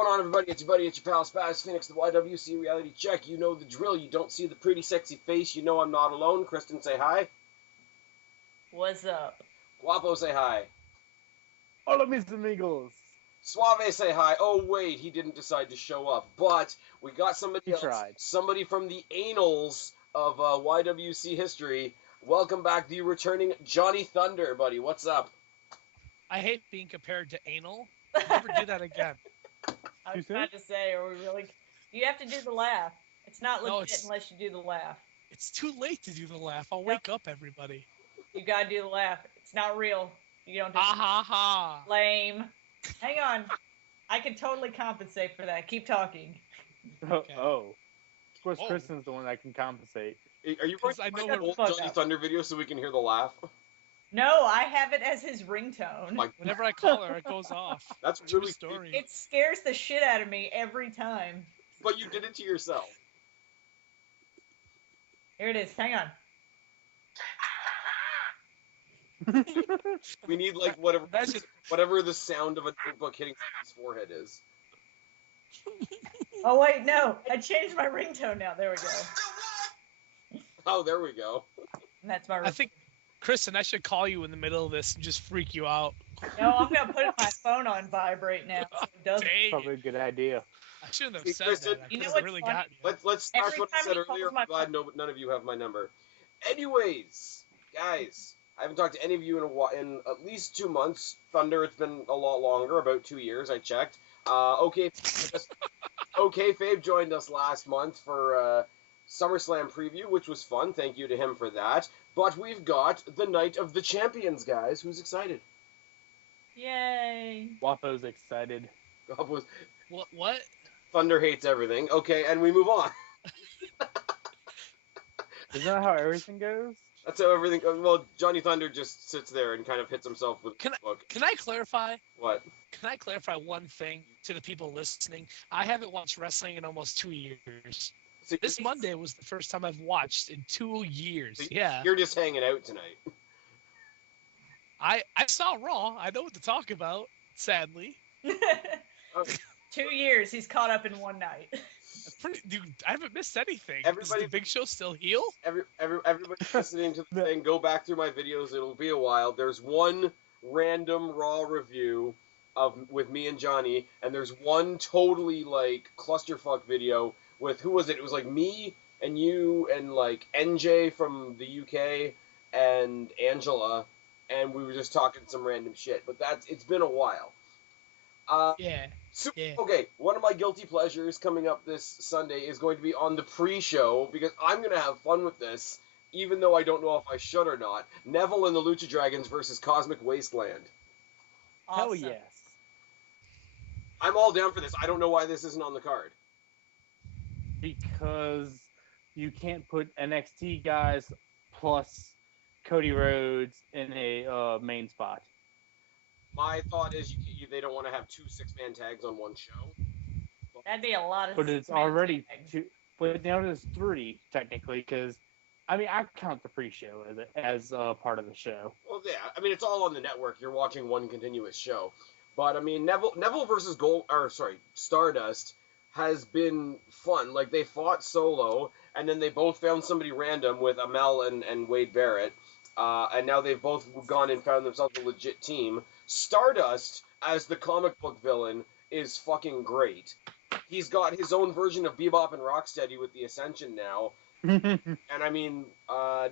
going on, everybody? It's your buddy, it's your pal, SpazPhoenix, the YWC Reality Check. You know the drill. You don't see the pretty, sexy face. You know I'm not alone. Kristen, say hi. What's up? Guapo, say hi. Hola, mis amigos. Suave, say hi. Oh, wait, he didn't decide to show up. But we got somebody else. Tried. Somebody from the annals of YWC history. Welcome back, the returning JohnnyThunder, buddy. What's up? I hate being compared to anal. Never do that again. I was trying to say, are we really... You have to do the laugh. It's not legit unless you do the laugh. It's too late to do the laugh. I'll wake up everybody. You gotta do the laugh. It's not real. You don't do ha ha. Lame. Hang on. I can totally compensate for that. Keep talking. Okay. Oh. Of course, Kristen's the one that can compensate. Are you going to I know an old JohnnyThunder video so we can hear the laugh? No, I have it as his ringtone. Whenever I call her, it goes off. That's True really story. It scares the shit out of me every time. But you did it to yourself. Here it is. Hang on. We need like whatever the sound of a notebook hitting his forehead is. Oh wait, no. I changed my ringtone now. There we go. Oh, there we go. And that's my ringtone. I think, Kristen, I should call you in the middle of this and just freak you out. No, I'm going to put my phone on vibrate now. So it doesn't. Probably a good idea. I shouldn't have Hey, said Kristen, that. You know It what's really funny? got me. Let's start Every what I time said he calls earlier. my I'm glad none of you have my number. Anyways, guys, I haven't talked to any of you in at least 2 months. Thunder, it's been a lot longer, about 2 years. I checked. Okay, Fabe joined us last month for SummerSlam preview, which was fun. Thank you to him for that. But we've got the Night of the Champions, guys. Who's excited? Yay. Guapo's excited. What? Thunder hates everything. Okay, and we move on. Isn't that how everything goes? That's how everything goes. Well, JohnnyThunder just sits there and kind of hits himself with the book. Can I clarify? What? Can I clarify one thing to the people listening? I haven't watched wrestling in almost 2 years. So This Monday was the first time I've watched in 2 years. so Yeah. You're just hanging out tonight. I saw Raw. I know what to talk about, sadly. Okay. 2 years. He's caught up in one night. Dude, I haven't missed anything. Everybody- Is the Big Show still heel? Everybody listening to the thing, go back through my videos. It'll be a while. There's one random Raw review with me and Johnny, and there's one totally like clusterfuck video with who was it? It was like me and you and like NJ from the UK and Angela, and we were just talking some random shit. But it's been a while. Yeah. Yeah. Okay, one of my guilty pleasures coming up this Sunday is going to be on the pre-show, because I'm going to have fun with this, even though I don't know if I should or not. Neville and the Lucha Dragons versus Cosmic Wasteland. Awesome. Hell yes. I'm all down for this. I don't know why this isn't on the card. Because you can't put NXT guys plus Cody Rhodes in a main spot. My thought is they don't want to have 2 6-man tags on one show. That'd be a lot of. But it's already two. But now there's 3 technically, because I mean I count the pre-show as part of the show. Well, yeah. I mean, it's all on the network. You're watching one continuous show. But I mean, Neville versus Stardust has been fun. Like, they fought solo, and then they both found somebody random with Amel and Wade Barrett. And now they've both gone and found themselves a legit team. Stardust, as the comic book villain, is fucking great. He's got his own version of Bebop and Rocksteady with the Ascension now. And I mean,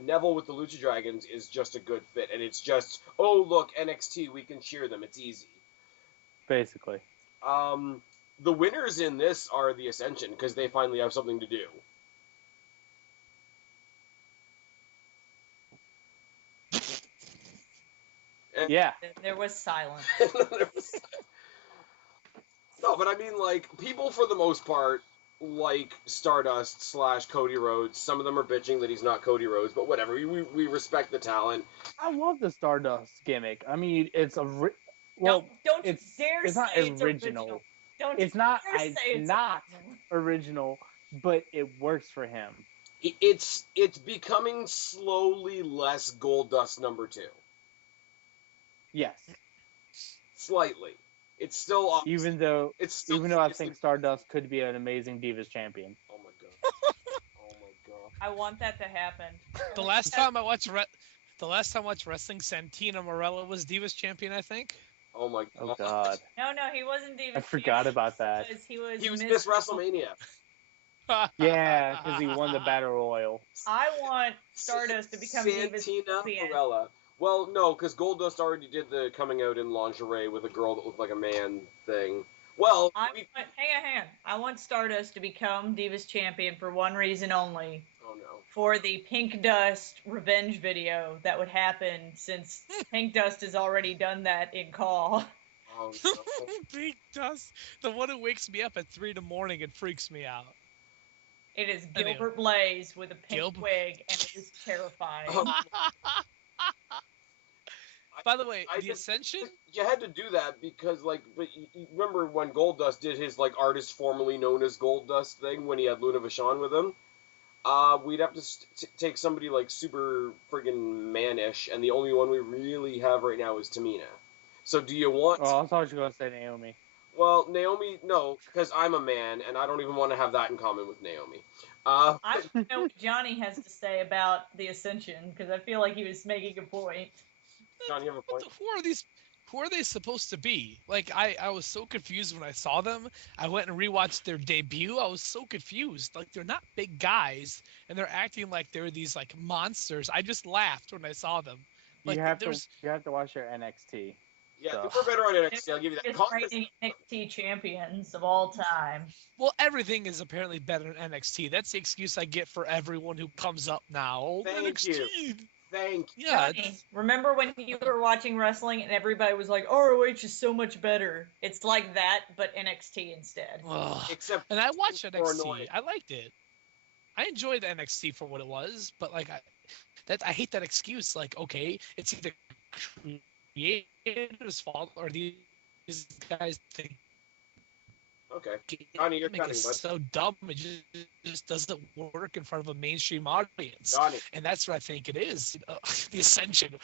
Neville with the Lucha Dragons is just a good fit. And it's just, oh, look, NXT, we can cheer them. It's easy. Basically. The winners in this are the Ascension, because they finally have something to do. Yeah. There was silence. No, but I mean, like, people for the most part like Stardust / Cody Rhodes. Some of them are bitching that he's not Cody Rhodes, but whatever. We respect the talent. I love the Stardust gimmick. I mean, it's Don't it's, dare it's not say original. Don't It's not dare say it's not original. original, but it works for him. It's becoming slowly less Goldust number 2. Yes. Slightly. It's still awesome. Even though I think Stardust could be an amazing Divas champion. Oh my god. Oh my god. I want that to happen. The last time I watched wrestling, Santina Morella was Divas champion, I think. Oh my god. Oh god. No, he wasn't Divas. I forgot about that. He was Miss WrestleMania. Yeah, because he won the Battle Royal. I want Stardust to become Divas Santina champion. Morella. Well, no, because Goldust already did the coming out in lingerie with a girl that looked like a man thing. Well, hang on. I want Stardust to become Divas champion for one reason only. Oh no. For the Pink Dust revenge video that would happen, since Pink Dust has already done that in Call. Oh no. Pink Dust, the one who wakes me up at 3 in the morning and freaks me out. It is Gilbert Blaze with a pink wig, and it is terrifying. By the way, the Ascension? You had to do that because, like, but you remember when Goldust did his, like, artist formerly known as Goldust thing when he had Luna Vachon with him? We'd have to take somebody, like, super friggin' mannish, and the only one we really have right now is Tamina. So do you want... Oh, I thought you were going to say Naomi. Well, Naomi, no, because I'm a man, and I don't even want to have that in common with Naomi. I don't know what Johnny has to say about the Ascension, because I feel like he was making a point. John, you have a point? Who are they supposed to be? Like, I was so confused when I saw them. I went and rewatched their debut. I was so confused. Like, they're not big guys, and they're acting like they're these, like, monsters. I just laughed when I saw them. Like, you have to watch your NXT. Yeah, so. We're better on NXT. I'll give you that. NXT champions of all time. Well, everything is apparently better than NXT. That's the excuse I get for everyone who comes up now. Oh, Thank NXT. you. Thank you. Yeah. Remember when you were watching wrestling and everybody was like, ROH is so much better? It's like that, but NXT instead. And I watched NXT. I liked it. I enjoyed NXT for what it was, but like I hate that excuse. Like, okay, it's either creators' fault or these guys think. Okay, Johnny, you're cutting, bud. So dumb, it just doesn't work in front of a mainstream audience. Johnny. And that's what I think it is. The Ascension,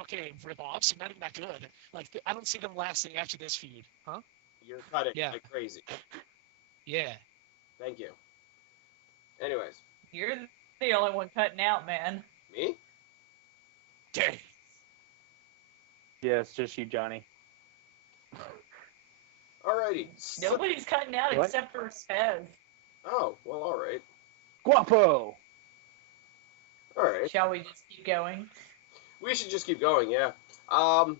okay, rip-offs, not even that good. Like, I don't see them lasting after this feud, huh? You're cutting like crazy. Yeah. Thank you. Anyways. You're the only one cutting out, man. Me? Dang. Yeah, it's just you, Johnny. Alrighty. Nobody's cutting out except for Spaz. Oh, well, alright. Guapo! Alright. Shall we just keep going? We should just keep going, yeah.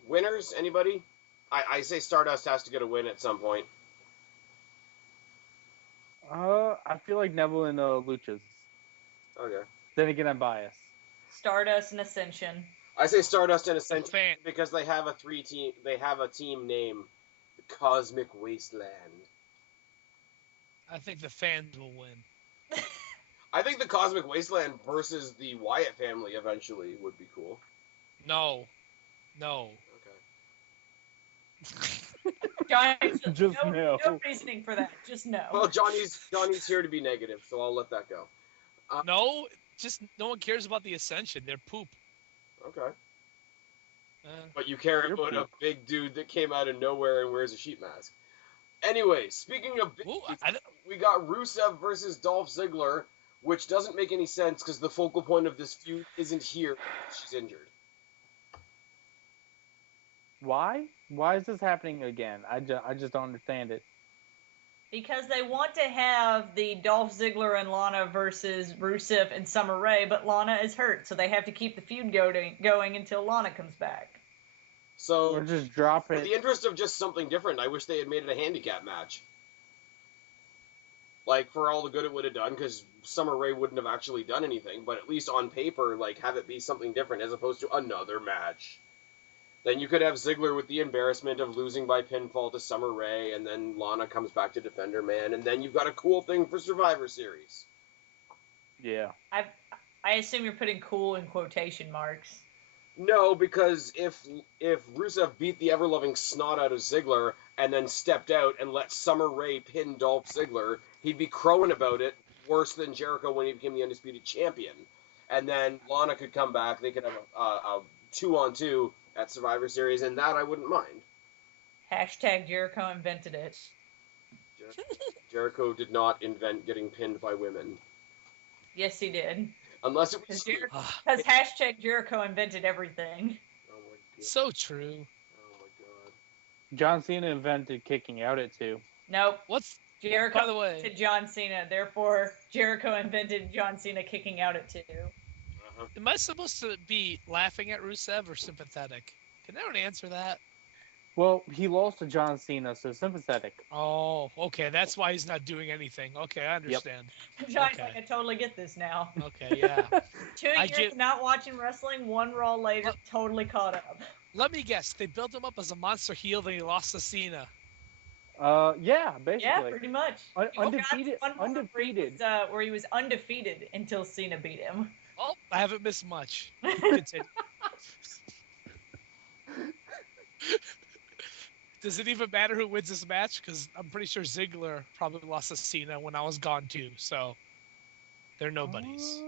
Winners, anybody? I say Stardust has to get a win at some point. I feel like Neville and Luchas. Okay. Then again, I'm biased. Stardust and Ascension. I say Stardust and Ascension because they have a team name. Cosmic Wasteland. I think the fans will win. I think the Cosmic Wasteland versus the Wyatt family eventually would be cool. No. Okay. Johnny, no reasoning for that. Just no. Well, Johnny's here to be negative, so I'll let that go. No one cares about the Ascension. They're poop. Okay. But you care about a big dude that came out of nowhere and wears a sheet mask. Anyway, speaking of big dudes, we got Rusev versus Dolph Ziggler, which doesn't make any sense because the focal point of this feud isn't here. She's injured. Why? Why is this happening again? I just don't understand it. Because they want to have the Dolph Ziggler and Lana versus Rusev and Summer Rae, but Lana is hurt, so they have to keep the feud going until Lana comes back. So, or just drop it. In the interest of just something different, I wish they had made it a handicap match. Like, for all the good it would have done, because Summer Rae wouldn't have actually done anything, but at least on paper, like, have it be something different as opposed to another match. Then you could have Ziggler with the embarrassment of losing by pinfall to Summer Rae, and then Lana comes back to defend her man, and then you've got a cool thing for Survivor Series. Yeah. I assume you're putting cool in quotation marks. No, because if Rusev beat the ever-loving snot out of Ziggler and then stepped out and let Summer Rae pin Dolph Ziggler, he'd be crowing about it worse than Jericho when he became the Undisputed Champion. And then Lana could come back, they could have a 2-on-2 at Survivor Series, and that I wouldn't mind. Hashtag Jericho invented it. Jericho did not invent getting pinned by women. Yes, he did. Unless it was... Because hashtag Jericho invented everything. Oh my god. So true. Oh my god. John Cena invented kicking out at 2. Nope. What's Jericho by the way? invented John Cena. Therefore, Jericho invented John Cena kicking out at 2. Am I supposed to be laughing at Rusev or sympathetic? Can anyone answer that? Well, he lost to John Cena, so sympathetic. Oh, okay. That's why he's not doing anything. Okay, I understand. John's Okay. like, I totally get this now. Okay, yeah. 2 years not watching wrestling, 1 Raw later, totally caught up. Let me guess. They built him up as a monster heel, then he lost to Cena. Yeah, basically. Yeah, pretty much. Undefeated. Undefeated. Where he was undefeated until Cena beat him. Oh, I haven't missed much. Continue. Does it even matter who wins this match? Because I'm pretty sure Ziggler probably lost to Cena when I was gone too. So they're nobodies.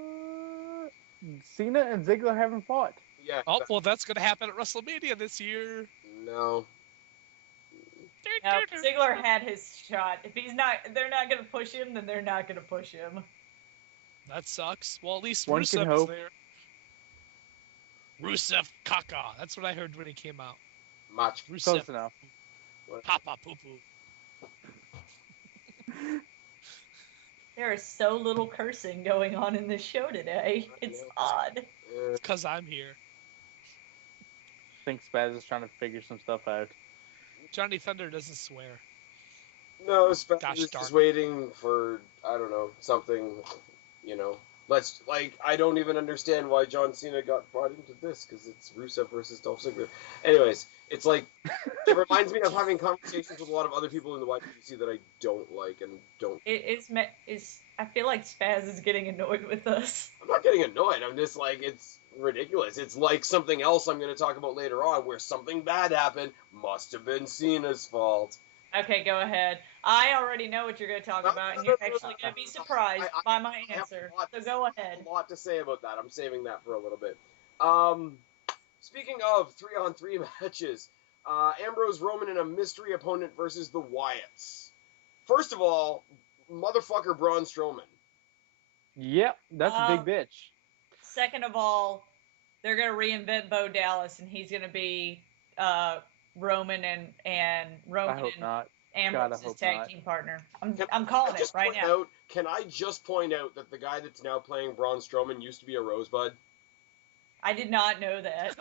Cena and Ziggler haven't fought. Yeah. Oh, well, that's going to happen at WrestleMania this year. No. No, Ziggler had his shot. If they're not going to push him, then they're not going to push him. That sucks. Well, at least One can Rusev is hope. there. Rusev Kaka. That's what I heard when he came out. Much. Close Rusev enough. Papa Poo Poo. There is so little cursing going on in this show today. It's odd. It's because I'm here. I think Spaz is trying to figure some stuff out. Johnny Thunder doesn't swear. No, Spaz Gosh is darn. just waiting for, I don't know, something, I don't even understand why John Cena got brought into this, because it's Rusev versus Dolph Ziggler. Anyways, it's like, it reminds me of having conversations with a lot of other people in the YWC that I don't like and don't... I feel like Spaz is getting annoyed with us. I'm not getting annoyed, I'm just like, it's ridiculous. It's like something else I'm going to talk about later on, where something bad happened, must have been Cena's fault. Okay, go ahead. I already know what you're going to talk about, and you're actually going to be surprised by my answer. So go ahead. I have a lot to say about that. I'm saving that for a little bit. Speaking of 3-on-3 matches, Ambrose Roman and a mystery opponent versus the Wyatts. First of all, motherfucker Braun Strowman. Yep, that's a big bitch. Second of all, they're going to reinvent Bo Dallas, and he's going to be Roman and I hope not. Ambrose's tag not. team partner. I'm calling it right now. Can I just point out that the guy that's now playing Braun Strowman used to be a Rosebud? I did not know that.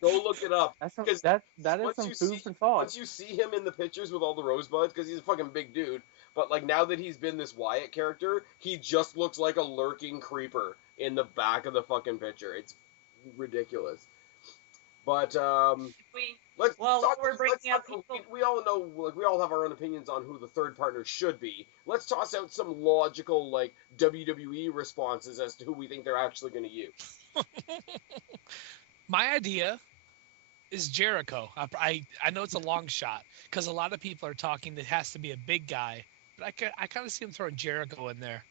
Go look it up. That is some food for thought. Once you see him in the pictures with all the Rosebuds, because he's a fucking big dude, but like now that he's been this Wyatt character, he just looks like a lurking creeper in the back of the fucking picture. It's ridiculous. But let's talk. We all know, like, we all have our own opinions on who the third partner should be. Let's toss out some logical, like, WWE responses as to who we think they're actually going to use. My idea is Jericho. I know it's a long shot because a lot of people are talking that it has to be a big guy, but I kind of see him throwing Jericho in there.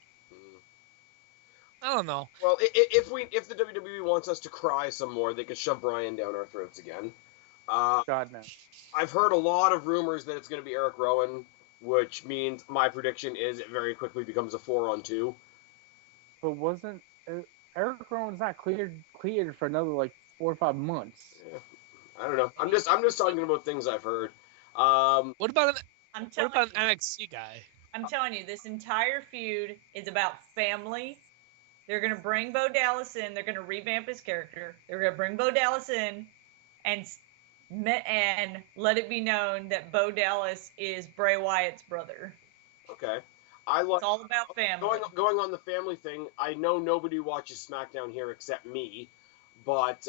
I don't know. Well, if the WWE wants us to cry some more, they could shove Bryan down our throats again. God, no. I've heard a lot of rumors that it's going to be Eric Rowan, which means my prediction is it very quickly becomes a 4-on-2. But wasn't Eric Rowan's not cleared for another like 4 or 5 months? Yeah. I don't know. I'm just talking about things I've heard. What about an NXT guy? I'm telling you, this entire feud is about family. They're going to bring Bo Dallas in. They're going to revamp his character. They're going to bring Bo Dallas in and let it be known that Bo Dallas is Bray Wyatt's brother. Okay. It's all about family. Going on the family thing, I know nobody watches SmackDown here except me, but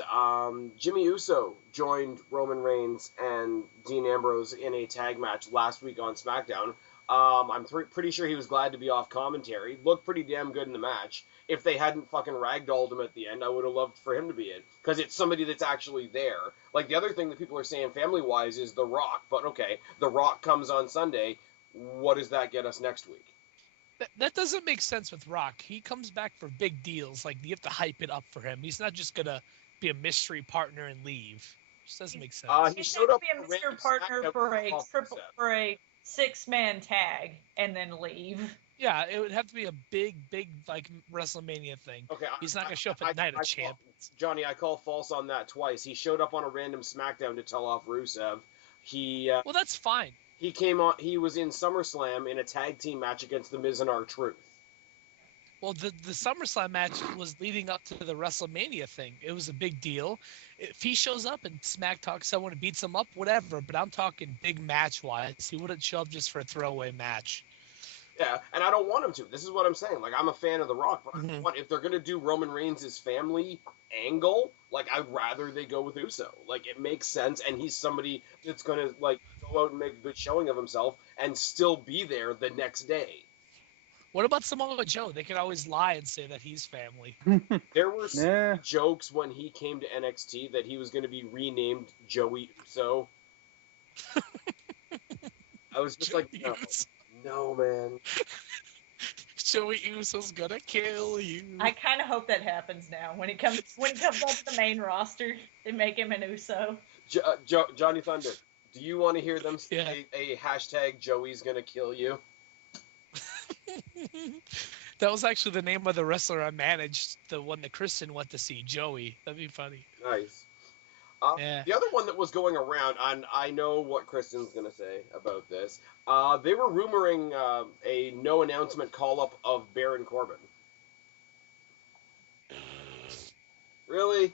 Jimmy Uso joined Roman Reigns and Dean Ambrose in a tag match last week on SmackDown. I'm pretty sure he was glad to be off commentary. Looked pretty damn good in the match. If they hadn't fucking ragdolled him at the end, I would have loved for him to be in. Because it's somebody that's actually there. Like, the other thing that people are saying family-wise is The Rock. But, okay, The Rock comes on Sunday. What does that get us next week? That doesn't make sense with Rock. He comes back for big deals. Like, you have to hype it up for him. He's not just going to be a mystery partner and leave. Just doesn't make sense. He He's showed going to up be a on mystery random partner SmackDown for a off triple Rusev. for a 6-man tag and then leave. Yeah, it would have to be a big like WrestleMania thing. Okay, He's not gonna show up at Night of Champions. Johnny, I call false on that twice. He showed up on a random SmackDown to tell off Rusev. Well, that's fine. He came on. He was in SummerSlam in a tag team match against The Miz and R-Truth. Well, the SummerSlam match was leading up to the WrestleMania thing. It was a big deal. If he shows up and smack talks someone and beats him up, whatever. But I'm talking big match wise. He wouldn't show up just for a throwaway match. Yeah, and I don't want him to. This is what I'm saying. Like, I'm a fan of The Rock, but if they're gonna do Roman Reigns' family angle, like, I'd rather they go with Uso. Like, it makes sense, and he's somebody that's gonna like go out and make a good showing of himself and still be there the next day. What about Samoa Joe? They could always lie and say that he's family. There were some jokes when he came to NXT that he was going to be renamed Joey Uso. I was just like, no, man. Joey Uso's gonna kill you. I kind of hope that happens now. When he comes up to the main roster, they make him an Uso. Johnny Thunder, do you want to hear them say a hashtag Joey's gonna kill you? That was actually the name of the wrestler I managed, the one that Kristen went to see, Joey. That'd be funny. Nice. The other one that was going around, and I know what Kristen's going to say about this, they were rumoring a no announcement call-up of Baron Corbin. Really?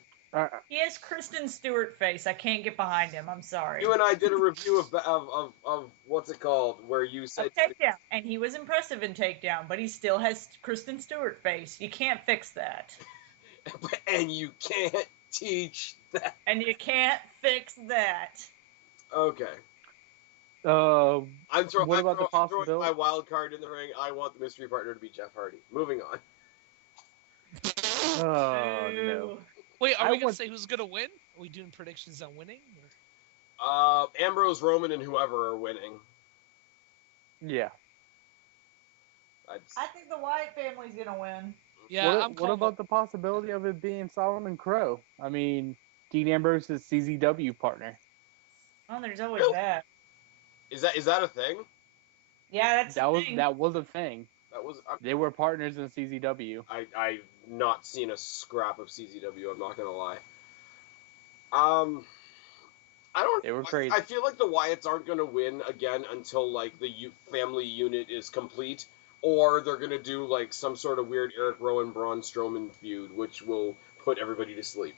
He has Kristen Stewart face. I can't get behind him. I'm sorry. You and I did a review of what's it called, where you said Takedown, and he was impressive in Takedown, but he still has Kristen Stewart face. You can't fix that. And you can't teach that. And you can't fix that. Okay. I'm throwing my wild card in the ring. I want the mystery partner to be Jeff Hardy. Moving on. Oh no. Wait, are we going to say who's going to win? Are we doing predictions on winning? Or? Ambrose, Roman, and whoever are winning. Yeah. I think the Wyatt family's going to win. Yeah, what about the possibility of it being Solomon Crowe? I mean, Dean Ambrose's CZW partner. Oh, there's always that. Is that a thing? Yeah, that was a thing. They were partners in CZW. I've not seen a scrap of CZW. I'm not gonna lie. I don't. They were crazy. I feel like the Wyatts aren't gonna win again until like the family unit is complete, or they're gonna do like some sort of weird Eric Rowan Braun Strowman feud, which will put everybody to sleep.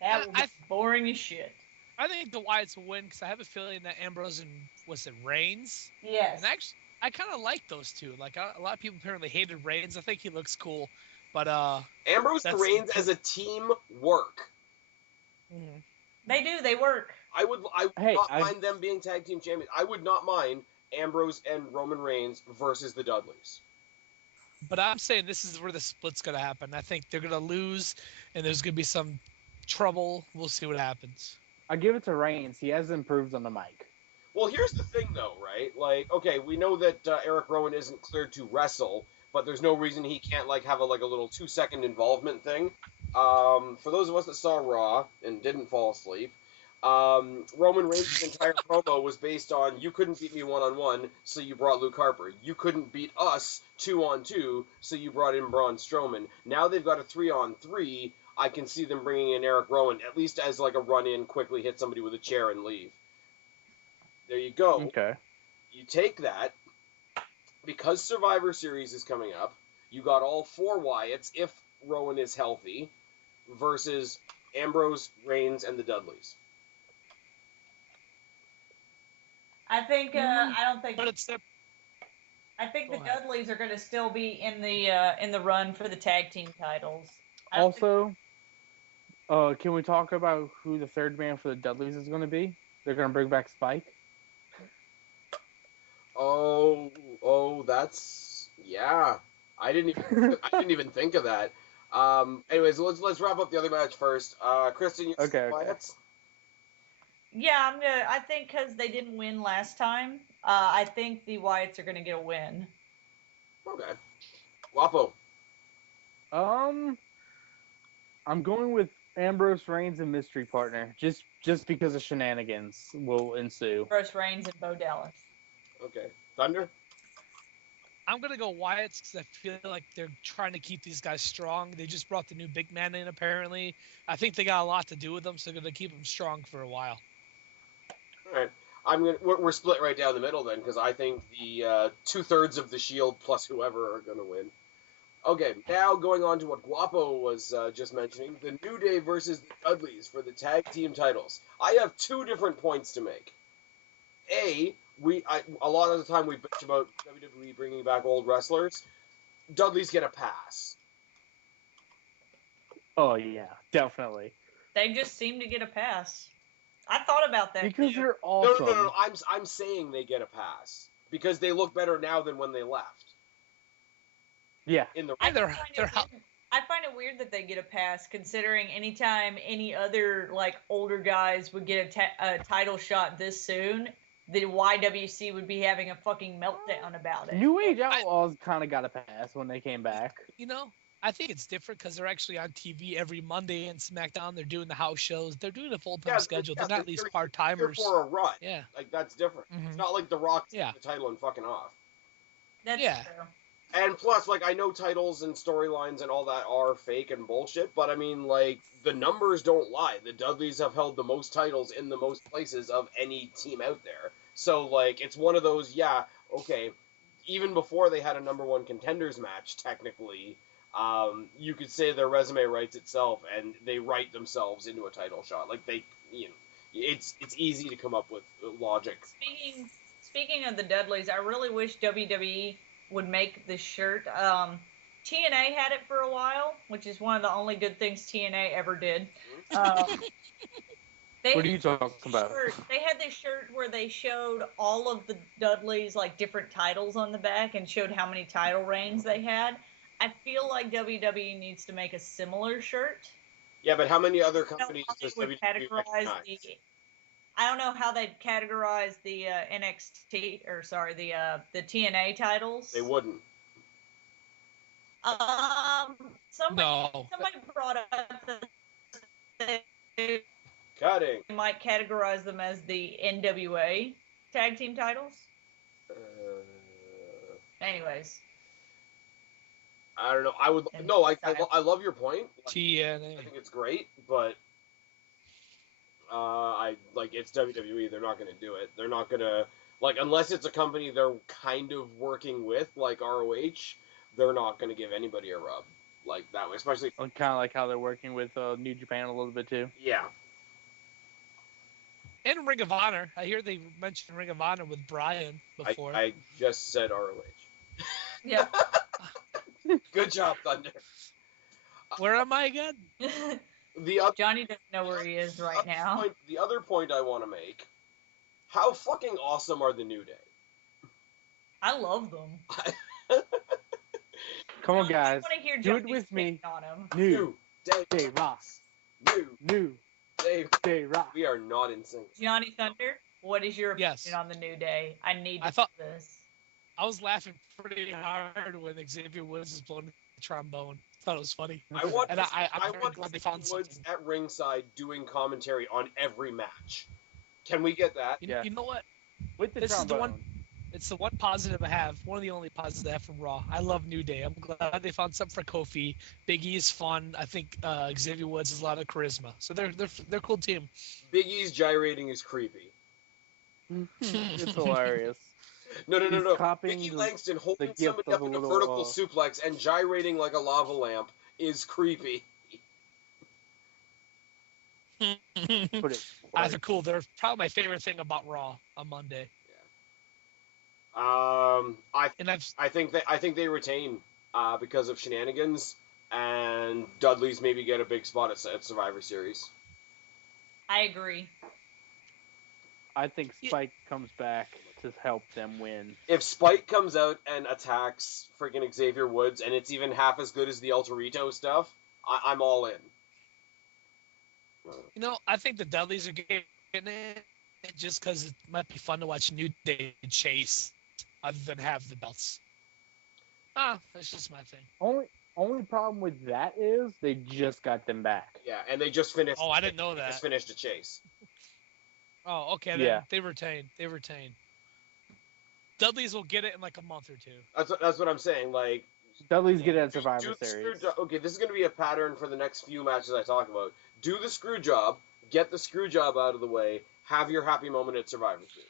That would be boring as shit. I think the Wyatts will win because I have a feeling that Ambrose and Reigns. Yes. And actually, I kind of like those two. Like a lot of people apparently hated Reigns. I think he looks cool, but Ambrose and Reigns as a team work. Mm-hmm. They do. They work. I would not mind them being tag team champions. I would not mind Ambrose and Roman Reigns versus the Dudleys. But I'm saying this is where the split's going to happen. I think they're going to lose, and there's going to be some trouble. We'll see what happens. I give it to Reigns. He has improved on the mic. Well, here's the thing, though, right? Like, okay, we know that Eric Rowan isn't cleared to wrestle, but there's no reason he can't have a little 2-second involvement thing. For those of us that saw Raw and didn't fall asleep, Roman Reigns' entire promo was based on you couldn't beat me 1-on-1, so you brought Luke Harper. You couldn't beat us 2-on-2, so you brought in Braun Strowman. Now they've got a 3-on-3. I can see them bringing in Eric Rowan, at least as a run-in, quickly hit somebody with a chair and leave. There you go. Okay. You take that. Because Survivor Series is coming up, you got all 4 Wyatts, if Rowan is healthy, versus Ambrose, Reigns, and the Dudleys. I think. I don't think. But it's I think the Dudleys are going to still be in the run for the tag team titles. Also, can we talk about who the third man for the Dudleys is going to be? They're going to bring back Spike. Oh, that's I didn't even think of that. Anyways, let's wrap up the other match first. Kristen, you Wyatts? Yeah, I think because they didn't win last time, I think the Wyatts are gonna get a win. Okay. Guapo. I'm going with Ambrose Reigns a mystery partner, just because of shenanigans will ensue. Bruce Reigns and Bo Dallas. Okay. Thunder? I'm gonna go Wyatt's because I feel like they're trying to keep these guys strong. They just brought the new big man in, apparently. I think they got a lot to do with them, so they're gonna keep them strong for a while. All right. We're split right down the middle then, because I think the 2/3 of the Shield plus whoever are going to win. Okay, now going on to what Guapo was just mentioning, the New Day versus the Dudleys for the tag team titles. I have two different points to make. A lot of the time we bitch about WWE bringing back old wrestlers. Dudleys get a pass. Oh yeah, definitely. They just seem to get a pass. I thought about that Because too. they're awesome. No. I'm saying they get a pass because they look better now than when they left. Yeah. In the I find it weird that they get a pass, considering anytime any other like older guys would get a title shot this soon, the YWC would be having a fucking meltdown about it. New Age Outlaws kind of got a pass when they came back. You know, I think it's different because they're actually on TV every Monday and SmackDown. They're doing the house shows. They're doing a full-time schedule. They're not these part-timers. Here for a run. Yeah. Like, that's different. Mm-hmm. It's not like The Rock taking the title and fucking off. That's true. And plus, like, I know titles and storylines and all that are fake and bullshit, but I mean, like, the numbers don't lie. The Dudleys have held the most titles in the most places of any team out there. So, like, it's one of those, okay, even before they had a number one contenders match, technically, you could say their resume writes itself, and they write themselves into a title shot. Like, it's easy to come up with logic. Speaking of the Dudleys, I really wish WWE would make the shirt. TNA had it for a while, which is one of the only good things TNA ever did. What are you talking about? They had this shirt where they showed all of the Dudleys, like, different titles on the back and showed how many title reigns they had. I feel like WWE needs to make a similar shirt. Yeah, but how many other companies does WWE recognize? I don't know how they'd categorize the the TNA titles. They wouldn't. Somebody brought up that they might categorize them as the NWA tag team titles. Anyways. I don't know. I love your point. TNA. I think it's great, but it's WWE. They're not going to do it. They're not going to, like, unless it's a company they're kind of working with, like ROH. They're not going to give anybody a rub like that way, especially kind of like how they're working with New Japan a little bit too. Yeah. And Ring of Honor. I hear they mentioned Ring of Honor with Brian before. I just said ROH. Yeah. Good job, Thunder. Where am I again? Johnny doesn't know where he is right now. The other point I want to make: how fucking awesome are the New Day? I love them. Come on, guys. I want to hear do it Johnny with me. On him. New Day Ross. New Day Ross. We are not in sync. JohnnyThunder, what is your opinion on the New Day? I need to see this. I was laughing pretty hard when Xavier Woods was blowing the trombone. I thought it was funny. I want they found Woods at ringside doing commentary on every match. Can we get that? You know what? With the trombone. It's the one positive I have. One of the only positives I have from Raw. I love New Day. I'm glad they found something for Kofi. Big E is fun. I think Xavier Woods has a lot of charisma. So they're a cool team. Big E's gyrating is creepy. It's hilarious. No. Big E Langston holding somebody up in a vertical suplex and gyrating like a lava lamp is creepy. They're cool. They're probably my favorite thing about Raw on Monday. I think they retain because of shenanigans, and Dudley's maybe get a big spot at Survivor Series. I agree. I think Spike comes back to help them win. If Spike comes out and attacks freaking Xavier Woods, and it's even half as good as the El Torito stuff, I'm all in. You know, I think the Dudleys are getting it just because it might be fun to watch New Day chase other than have the belts. That's just my thing. only problem with that is they just got them back. Yeah, and they just finished. Oh, I didn't know They that. just finished a chase. Oh, okay. Yeah. Then they retain. They retain. Dudley's will get it in like a month or two. That's what I'm saying. Like, Dudley's good at do Survivor the Series. okay, this is going to be a pattern for the next few matches I talk about. Do the screw job, get the screw job out of the way, have your happy moment at Survivor Series.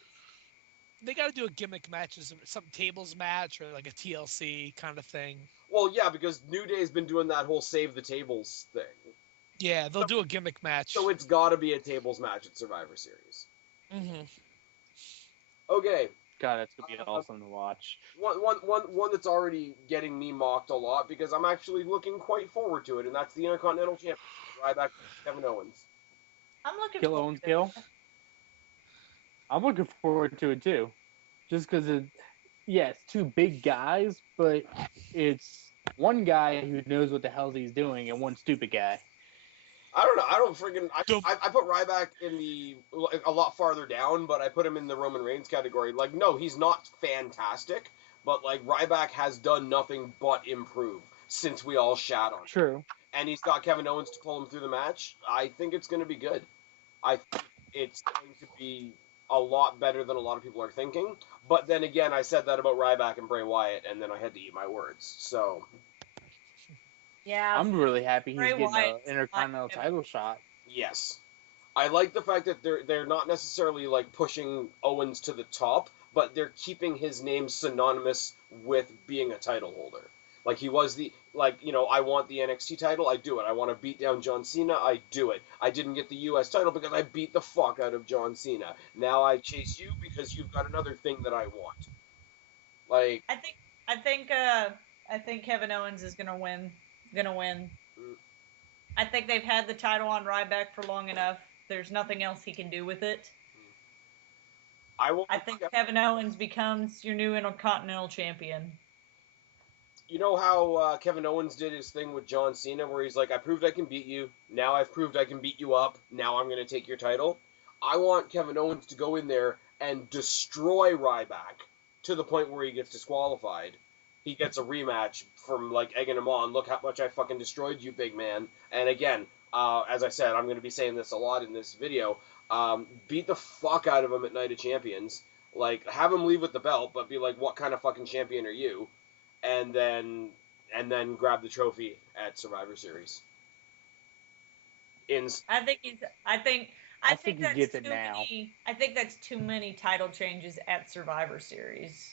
They got to do a gimmick match, some tables match or like a TLC kind of thing. Well, yeah, because New Day's been doing that whole save the tables thing. Yeah, they'll do a gimmick match. So it's got to be a tables match at Survivor Series. Mm-hmm. Okay. God, that's gonna be awesome to watch. One that's already getting me mocked a lot because I'm actually looking quite forward to it, and that's the Intercontinental Championship. Ryback Kevin Owens. I'm looking Kill forward Owens to kill. it. I'm looking forward to it too, just because it's two big guys, but it's one guy who knows what the hell he's doing and one stupid guy. I don't know. I don't freaking. I put Ryback in a lot farther down, but I put him in the Roman Reigns category. Like, no, he's not fantastic, but like Ryback has done nothing but improve since we all shat on him. True. And he's got Kevin Owens to pull him through the match. I think it's going to be good. I think it's going to be a lot better than a lot of people are thinking. But then again, I said that about Ryback and Bray Wyatt, and then I had to eat my words. So. Yeah. I'm really happy he's Bray getting an Wyatt's Intercontinental like- title shot. Yes. I like the fact that they're not necessarily like pushing Owens to the top, but they're keeping his name synonymous with being a title holder. Like he was I want the NXT title, I do it. I want to beat down John Cena, I do it. I didn't get the US title because I beat the fuck out of John Cena. Now I chase you because you've got another thing that I want. Like I think Kevin Owens is gonna win. I think they've had the title on Ryback for long enough. There's nothing else he can do with it. I think Kevin Owens becomes your new Intercontinental Champion. You know how Kevin Owens did his thing with John Cena where he's like, I proved I can beat you. Now I've proved I can beat you up. Now I'm going to take your title. I want Kevin Owens to go in there and destroy Ryback to the point where he gets disqualified. He gets a rematch from, like, egging him on. Look how much I fucking destroyed you, big man. And again, as I said, I'm going to be saying this a lot in this video. Beat the fuck out of him at Night of Champions. Like, have him leave with the belt, but be like, what kind of fucking champion are you? And then grab the trophy at Survivor Series. I think he that's gets too it now. many. I think that's too many title changes at Survivor Series.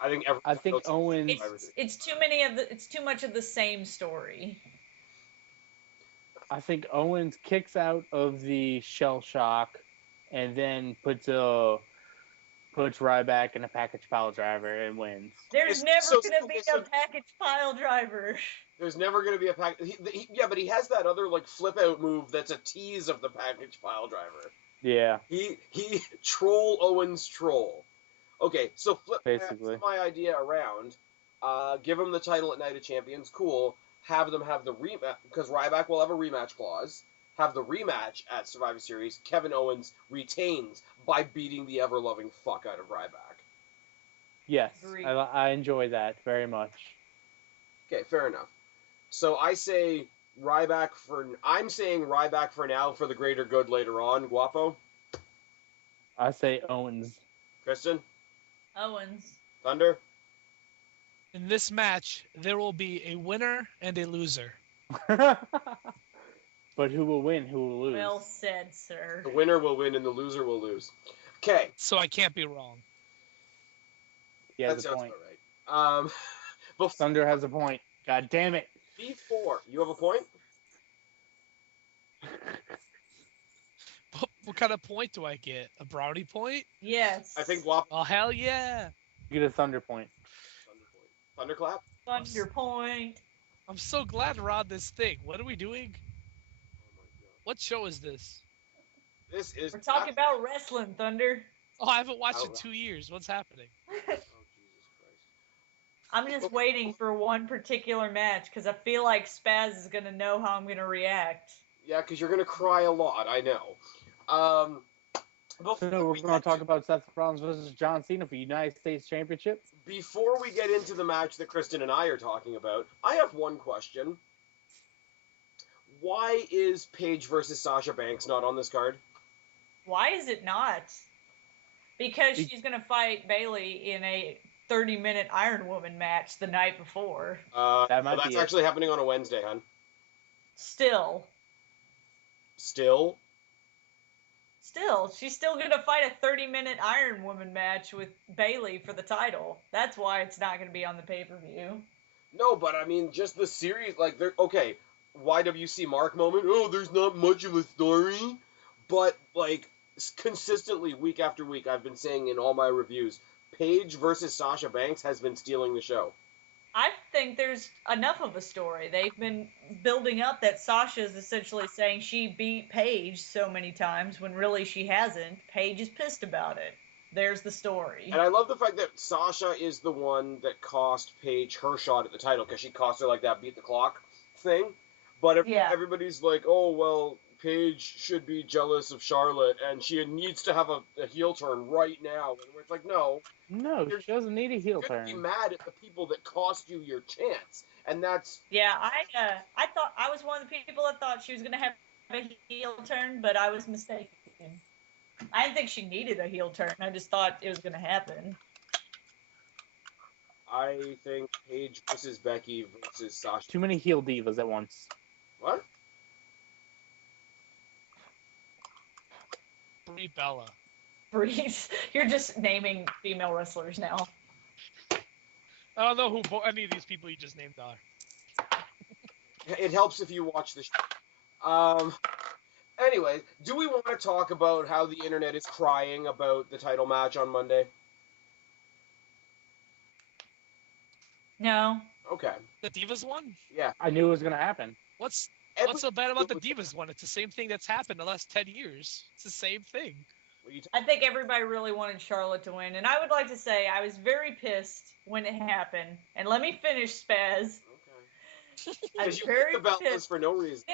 I think Owens. It's too many of the. It's too much of the same story. I think Owens kicks out of the shell shock, and then puts Ryback in a package pile driver and wins. There's never going to be a package pile driver. There's never going to be a package. Yeah, but he has that other like flip out move that's a tease of the package pile driver. Yeah. He troll Owens troll. Okay, so flip my idea around. Give him the title at Night of Champions. Cool. Have them have the rematch because Ryback will have a rematch clause. Have the rematch at Survivor Series. Kevin Owens retains by beating the ever-loving fuck out of Ryback. Yes, I enjoy that very much. Okay, fair enough. So I say Ryback I'm saying Ryback for now for the greater good later on. Guapo? I say Owens. Kristen? Owens. Thunder? In this match, there will be a winner and a loser. But who will win? Who will lose? Well said, sir. The winner will win and the loser will lose. Okay. So I can't be wrong. Yeah, that that's a sounds point. about right. Thunder has a point. God damn it. B4, you have a point? What kind of point do I get? A brownie point? Yes. I think Guapo. Oh, hell yeah. You get a Thunder point. Thunderclap? Thunder point. I'm so glad we're on this thing. What are we doing? Oh my god. What show is this? We're talking about wrestling, Thunder. Oh, I haven't watched it in 2 years. What's happening? Oh, Jesus Christ. I'm just waiting for one particular match because I feel like Spaz is going to know how I'm going to react. Yeah, because you're going to cry a lot, I know. Before So we're we going get to talk about Seth Rollins versus John Cena for United States Championship. before we get into the match that Kristen and I are talking about, I have one question. Why is Paige versus Sasha Banks not on this card? Why is it not? Because she's going to fight Bailey in a 30-minute Iron Woman match the night before. That might that's be it. actually happening on a Wednesday, hon. Still, she's still going to fight a 30-minute Iron Woman match with Bailey for the title. That's why it's not going to be on the pay-per-view. No, but I mean, just the series, like, they're, okay, YWC Mark moment, oh, there's not much of a story, but, like, consistently, week after week, I've been saying in all my reviews, Paige versus Sasha Banks has been stealing the show. I think there's enough of a story. They've been building up that Sasha's essentially saying she beat Paige so many times when really she hasn't. Paige is pissed about it. There's the story. And I love the fact that Sasha is the one that cost Paige her shot at the title, because she cost her, like, that beat the clock thing. But everybody's like, oh, well, Paige should be jealous of Charlotte, and she needs to have a heel turn right now. And it's like, no. No, she doesn't need a heel turn. You're be mad at the people that cost you your chance. And that's... Yeah, I thought I was one of the people that thought she was going to have a heel turn, but I was mistaken. I didn't think she needed a heel turn. I just thought it was going to happen. I think Paige versus Becky versus Sasha. Too many heel divas at once. What? Brie Bella. Breeze. You're just naming female wrestlers now. I don't know who any of these people you just named are. It helps if you watch the show. Anyway, do we want to talk about how the internet is crying about the title match on Monday? No. Okay. The Divas one? Yeah. I knew it was going to happen. What's so bad about the Divas one? It's the same thing that's happened the last 10 years. It's the same thing. I think everybody really wanted Charlotte to win, and I would like to say I was very pissed when it happened. And let me finish, Spaz. Okay. Because you hit the Bellas for no reason.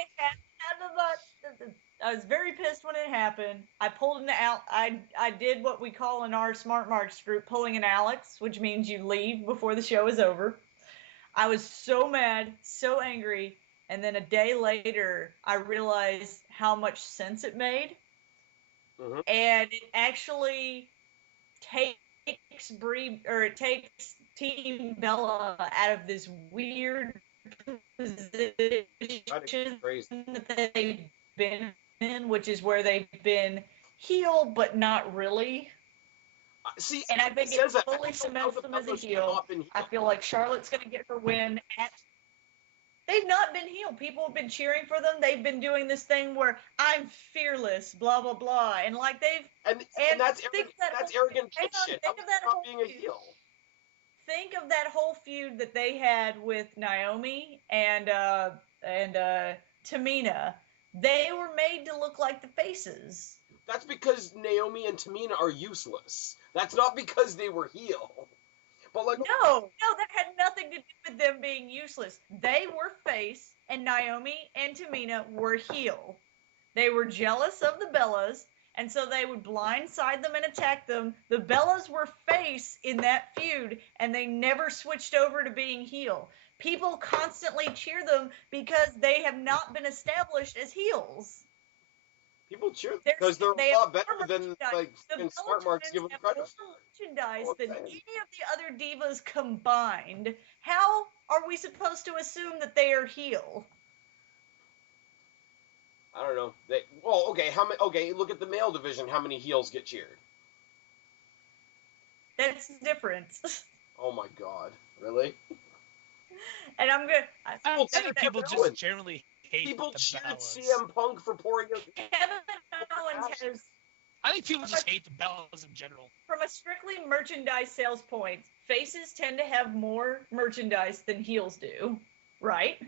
I was very pissed when it happened. I pulled an out. I did what we call in our Smart Marks group pulling an Alex, which means you leave before the show is over. I was so mad, so angry, and then a day later, I realized how much sense it made. Mm-hmm. And it actually takes Team Bella out of this weird position that they've been in, which is where they've been heel, but not really. See, and I think it fully cements them as a heel. I feel like Charlotte's going to get her win. They've not been heel. People have been cheering for them. They've been doing this thing where I'm fearless, blah blah blah, and like they've and that's arrogant shit. Think of that not being a heel. Think of that whole feud that they had with Naomi and Tamina. They were made to look like the faces. That's because Naomi and Tamina are useless. That's not because they were heel. But like no, that had nothing to do with them being useless. They were face, and Naomi and Tamina were heel. They were jealous of the Bellas, and so they would blindside them and attack them. The Bellas were face in that feud, and they never switched over to being heel. People constantly cheer them because they have not been established as heels. People cheer because they're a lot better than like Smart Marks give them credit for. Merchandise than any of the other divas combined. How are we supposed to assume that they are heel? I don't know. Okay, look at the male division. How many heels get cheered? That's different. Oh my god, really? And I'm good. I think people just generally hate people the cheered Bellas. CM Punk for pouring out. Kevin Owens has. I think people just hate the Bellas in general. From a strictly merchandise sales point, faces tend to have more merchandise than heels do, right?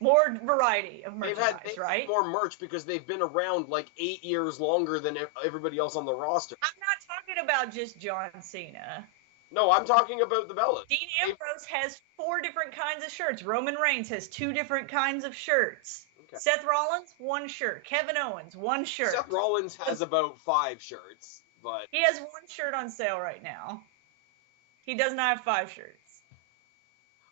More variety of merchandise, right? More merch because they've been around like 8 years longer than everybody else on the roster. I'm not talking about just John Cena. No, I'm talking about the Bellas. Dean Ambrose has 4 different kinds of shirts. Roman Reigns has 2 different kinds of shirts. Okay. Seth Rollins, 1 shirt. Kevin Owens, 1 shirt. Seth Rollins has about 5 shirts, but He has 1 shirt on sale right now. He does not have 5 shirts.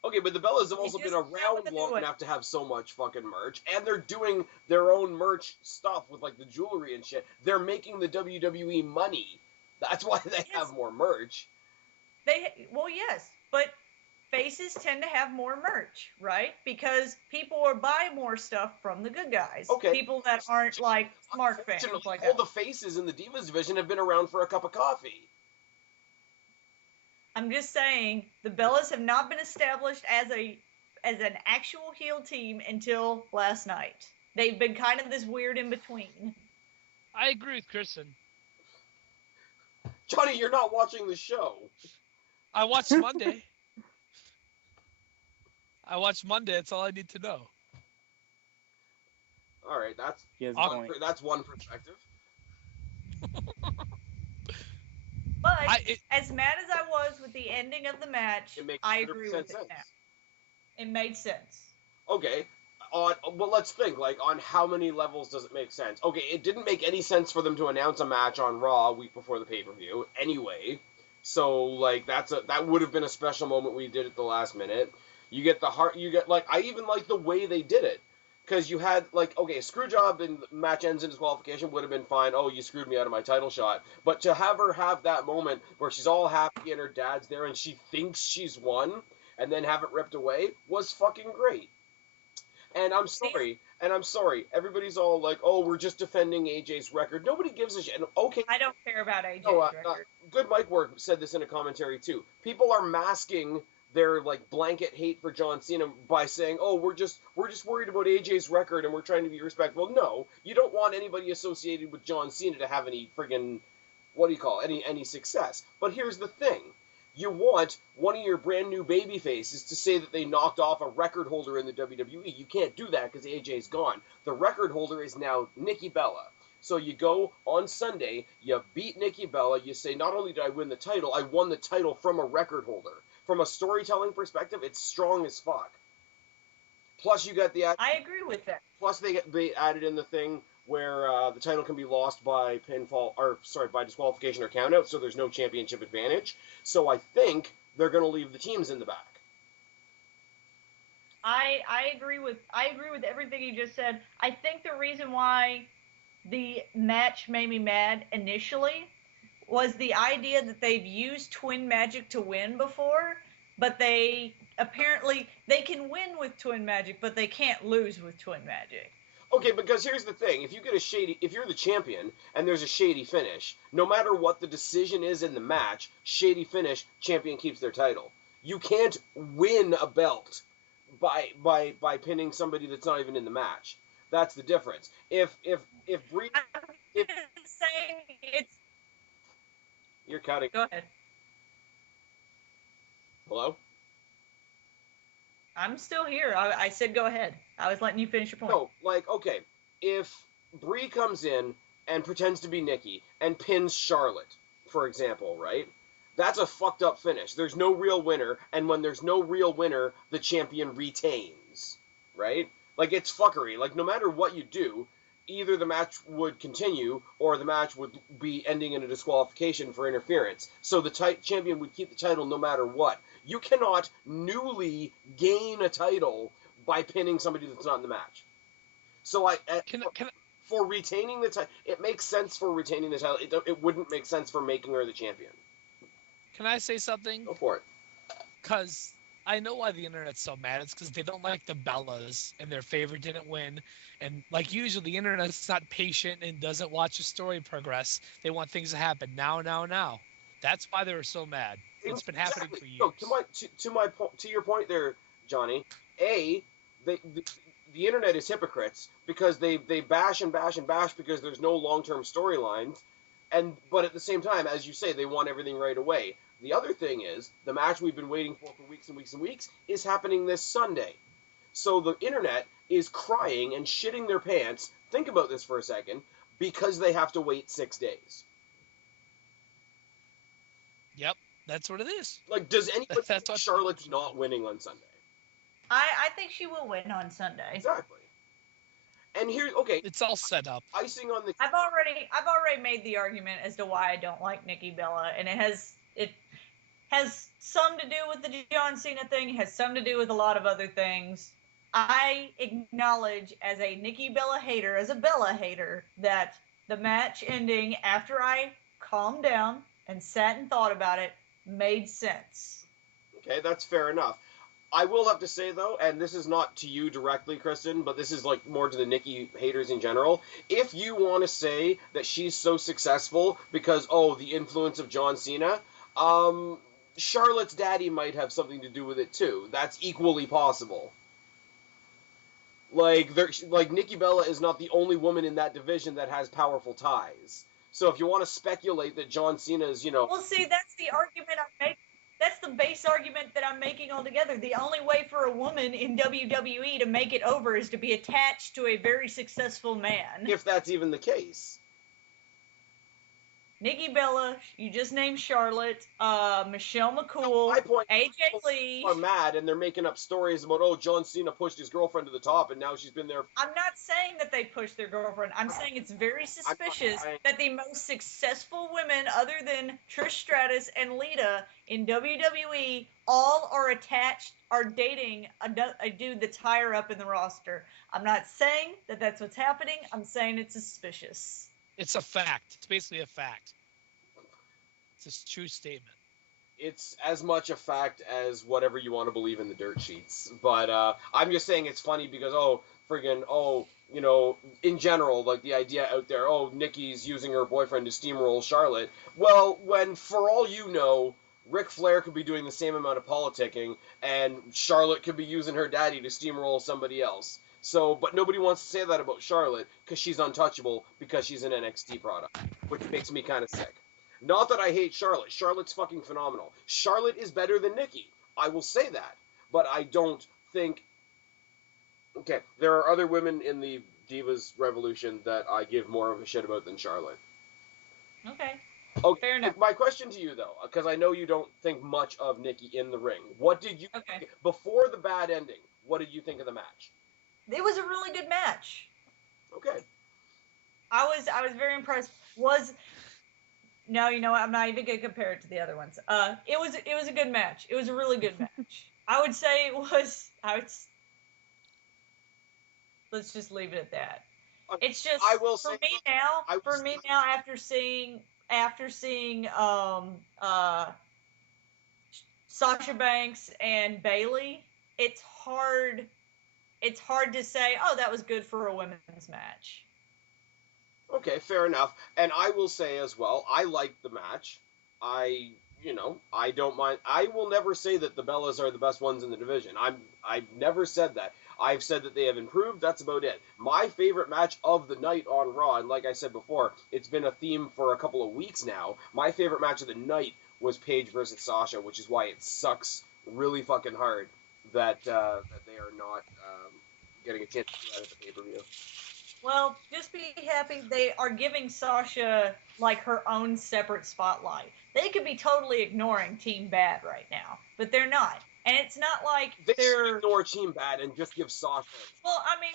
okay, but the Bellas have They also been just know what around they're long doing. enough to have so much fucking merch, and they're doing their own merch stuff with like the jewelry and shit. They're making the WWE money. That's why they have more merch. Well, yes, but faces tend to have more merch, right? Because people will buy more stuff from the good guys. Okay. People that aren't like smart fans Unfortunately, like all us. the faces in the Divas division have been around for a cup of coffee. I'm just saying the Bellas have not been established as an actual heel team until last night. They've been kind of this weird in between. I agree with Kristen. Johnny, you're not watching the show. I watched Monday. I watched Monday. That's all I need to know. All right, that's Point. one perspective. But as mad as I was with the ending of the match, I agree with it now. It made sense. Okay. Well, let's think. Like, on how many levels does it make sense? Okay, it didn't make any sense for them to announce a match on Raw a week before the pay-per-view, anyway. So, like, that would have been a special moment we did at the last minute. You get I even like the way they did it. Because you had, like, okay, Screwjob and match ends in disqualification would have been fine. Oh, you screwed me out of my title shot. But to have her have that moment where she's all happy and her dad's there and she thinks she's won and then have it ripped away was fucking great. And I'm sorry. Everybody's all like, oh, we're just defending AJ's record. Nobody gives a shit. And okay. I don't care about AJ's record. Good Mike Ward said this in a commentary, too. People are masking their like blanket hate for John Cena by saying, "Oh, we're just worried about AJ's record and we're trying to be respectful." No, you don't want anybody associated with John Cena to have any friggin' any success. But here's the thing: you want one of your brand new baby faces to say that they knocked off a record holder in the WWE. You can't do that because AJ's gone. The record holder is now Nikki Bella. So you go on Sunday, you beat Nikki Bella, you say, not only did I win the title, I won the title from a record holder. From a storytelling perspective, it's strong as fuck. Plus, you got the... I agree with that. Plus, they added in the thing where the title can be lost by by disqualification or countout, so there's no championship advantage. So I think they're going to leave the teams in the back. I agree with everything you just said. I think the reason why the match made me mad initially was the idea that they've used Twin Magic to win before, but they can win with Twin Magic, but they can't lose with Twin Magic. Okay, because here's the thing: if you're the champion and there's a shady finish, no matter what the decision is in the match, shady finish, champion keeps their title. You can't win a belt by pinning somebody that's not even in the match. That's the difference. If Brie, I'm saying it's. You're cutting. Go ahead. Hello? I'm still here. I said go ahead. I was letting you finish your point. No, like, okay, if Brie comes in and pretends to be Nikki and pins Charlotte, for example, right? That's a fucked up finish. There's no real winner, and when there's no real winner, the champion retains, right? Like, it's fuckery. Like, no matter what you do, either the match would continue or the match would be ending in a disqualification for interference. So the champion would keep the title no matter what. You cannot newly gain a title by pinning somebody that's not in the match. So for retaining the title, it makes sense for retaining the title. It wouldn't make sense for making her the champion. Can I say something? Go for it. Because I know why the internet's so mad. It's because they don't like the Bellas and their favorite didn't win. And like usually, the internet's not patient and doesn't watch the story progress. They want things to happen now. That's why they were so mad. It's been happening for years. No, to your point there, Johnny. The internet is hypocrites because they bash and bash and bash because there's no long-term storylines, but at the same time, as you say, they want everything right away. The other thing is the match we've been waiting for weeks and weeks and weeks is happening this Sunday. So the internet is crying and shitting their pants. Think about this for a second, because they have to wait 6 days. Yep, that's what it is. Like, does anybody think Charlotte's not winning on Sunday? I think she will win on Sunday. Exactly. And here, okay, It's all set up. icing on the. I've already made the argument as to why I don't like Nikki Bella, and it has some to do with the John Cena thing, has some to do with a lot of other things. I acknowledge as a Nikki Bella hater, as a Bella hater, that the match ending after I calmed down and sat and thought about it made sense. Okay, that's fair enough. I will have to say, though, and this is not to you directly, Kristen, but this is like more to the Nikki haters in general. If you want to say that she's so successful because, the influence of John Cena, Charlotte's daddy might have something to do with it, too. That's equally possible. Like Nikki Bella is not the only woman in that division that has powerful ties. So if you want to speculate that John Cena is, Well, see, that's the argument I'm making. That's the base argument that I'm making altogether. The only way for a woman in WWE to make it over is to be attached to a very successful man. if that's even the case. Nikki Bella, you just named Charlotte, Michelle McCool, My point, AJ Lee. people are mad and they're making up stories about, John Cena pushed his girlfriend to the top and now she's been there. I'm not saying that they pushed their girlfriend. I'm saying it's very suspicious that the most successful women, other than Trish Stratus and Lita in WWE, all are dating a dude that's higher up in the roster. I'm not saying that that's what's happening. I'm saying it's suspicious. It's a fact. It's basically a fact. It's a true statement. It's as much a fact as whatever you want to believe in the dirt sheets. But I'm just saying it's funny because, in general, like the idea out there, Nikki's using her boyfriend to steamroll Charlotte. Well, when, for all you know, Ric Flair could be doing the same amount of politicking and Charlotte could be using her daddy to steamroll somebody else. So, but nobody wants to say that about Charlotte because she's untouchable because she's an NXT product, which makes me kind of sick. Not that I hate Charlotte. Charlotte's fucking phenomenal. Charlotte is better than Nikki. I will say that. But I don't think... Okay, there are other women in the Divas Revolution that I give more of a shit about than Charlotte. Okay. Okay, Fair enough. my question to you, though, because I know you don't think much of Nikki in the ring. What did you... Okay. Before the bad ending, what did you think of the match? It was a really good match. Okay. I was very impressed. No, you know what? I'm not even gonna compare it to the other ones. It was a good match. It was a really good match. I would say it was. Let's just leave it at that. It's just I will say, for me now after seeing Sasha Banks and Bayley, it's hard to say, that was good for a women's match. Okay, fair enough. And I will say as well, I liked the match. I don't mind. I will never say that the Bellas are the best ones in the division. I've never said that. I've said that they have improved. That's about it. My favorite match of the night on Raw, and like I said before, it's been a theme for a couple of weeks now. My favorite match of the night was Paige versus Sasha, which is why it sucks really fucking hard that they are not getting a chance to do that at the pay-per-view. Well, just be happy they are giving Sasha like her own separate spotlight. They could be totally ignoring Team Bad right now, but they're not. And it's not like they're ignore Team Bad and just give Sasha. Well, I mean,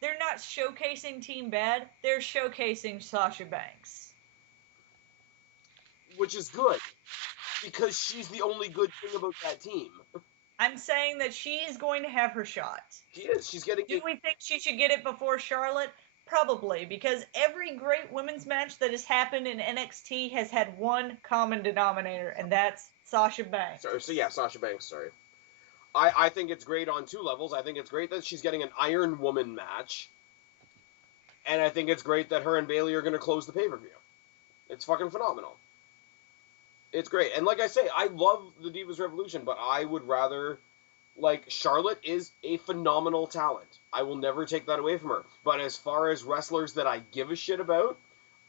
they're not showcasing Team Bad. They're showcasing Sasha Banks, which is good because she's the only good thing about that team. I'm saying that she is going to have her shot. She is. She's getting. Do we think she should get it before Charlotte? Probably, because every great women's match that has happened in NXT has had one common denominator, and that's Sasha Banks. Sasha Banks, sorry. I think it's great on two levels. I think it's great that she's getting an Iron Woman match. And I think it's great that her and Bayley are going to close the pay-per-view. It's fucking phenomenal. It's great. And like I say, I love the Divas Revolution, but I would rather... Charlotte is a phenomenal talent. I will never take that away from her. But as far as wrestlers that I give a shit about,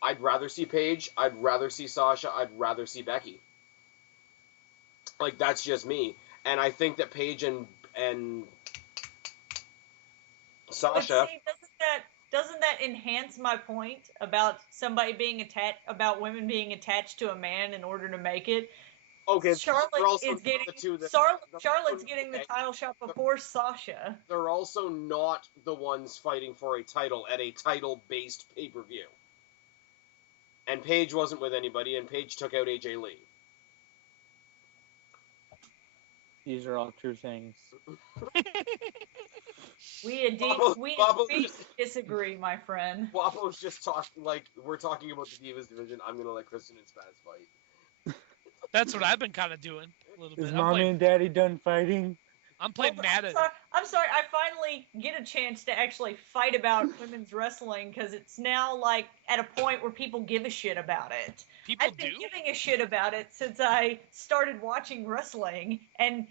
I'd rather see Paige, I'd rather see Sasha, I'd rather see Becky. That's just me. And I think that Paige and Sasha... See, doesn't that enhance my point about women being attached to a man in order to make it? Okay, Charlotte they're also is not getting the two that, Charlotte's getting the title shot before Sasha. They're also not the ones fighting for a title at a title-based pay-per-view. And Paige wasn't with anybody, and Paige took out AJ Lee. These are all true things. We Guapo disagree, my friend. Guapo's just talking like we're talking about the Divas division. I'm gonna let Kristen and Spaz fight. That's what I've been kind of doing a little Is bit. mommy and daddy done fighting? I'm playing Madden. I'm sorry. I finally get a chance to actually fight about women's wrestling because it's now like at a point where people give a shit about it. People I've been do? giving a shit about it since I started watching wrestling, and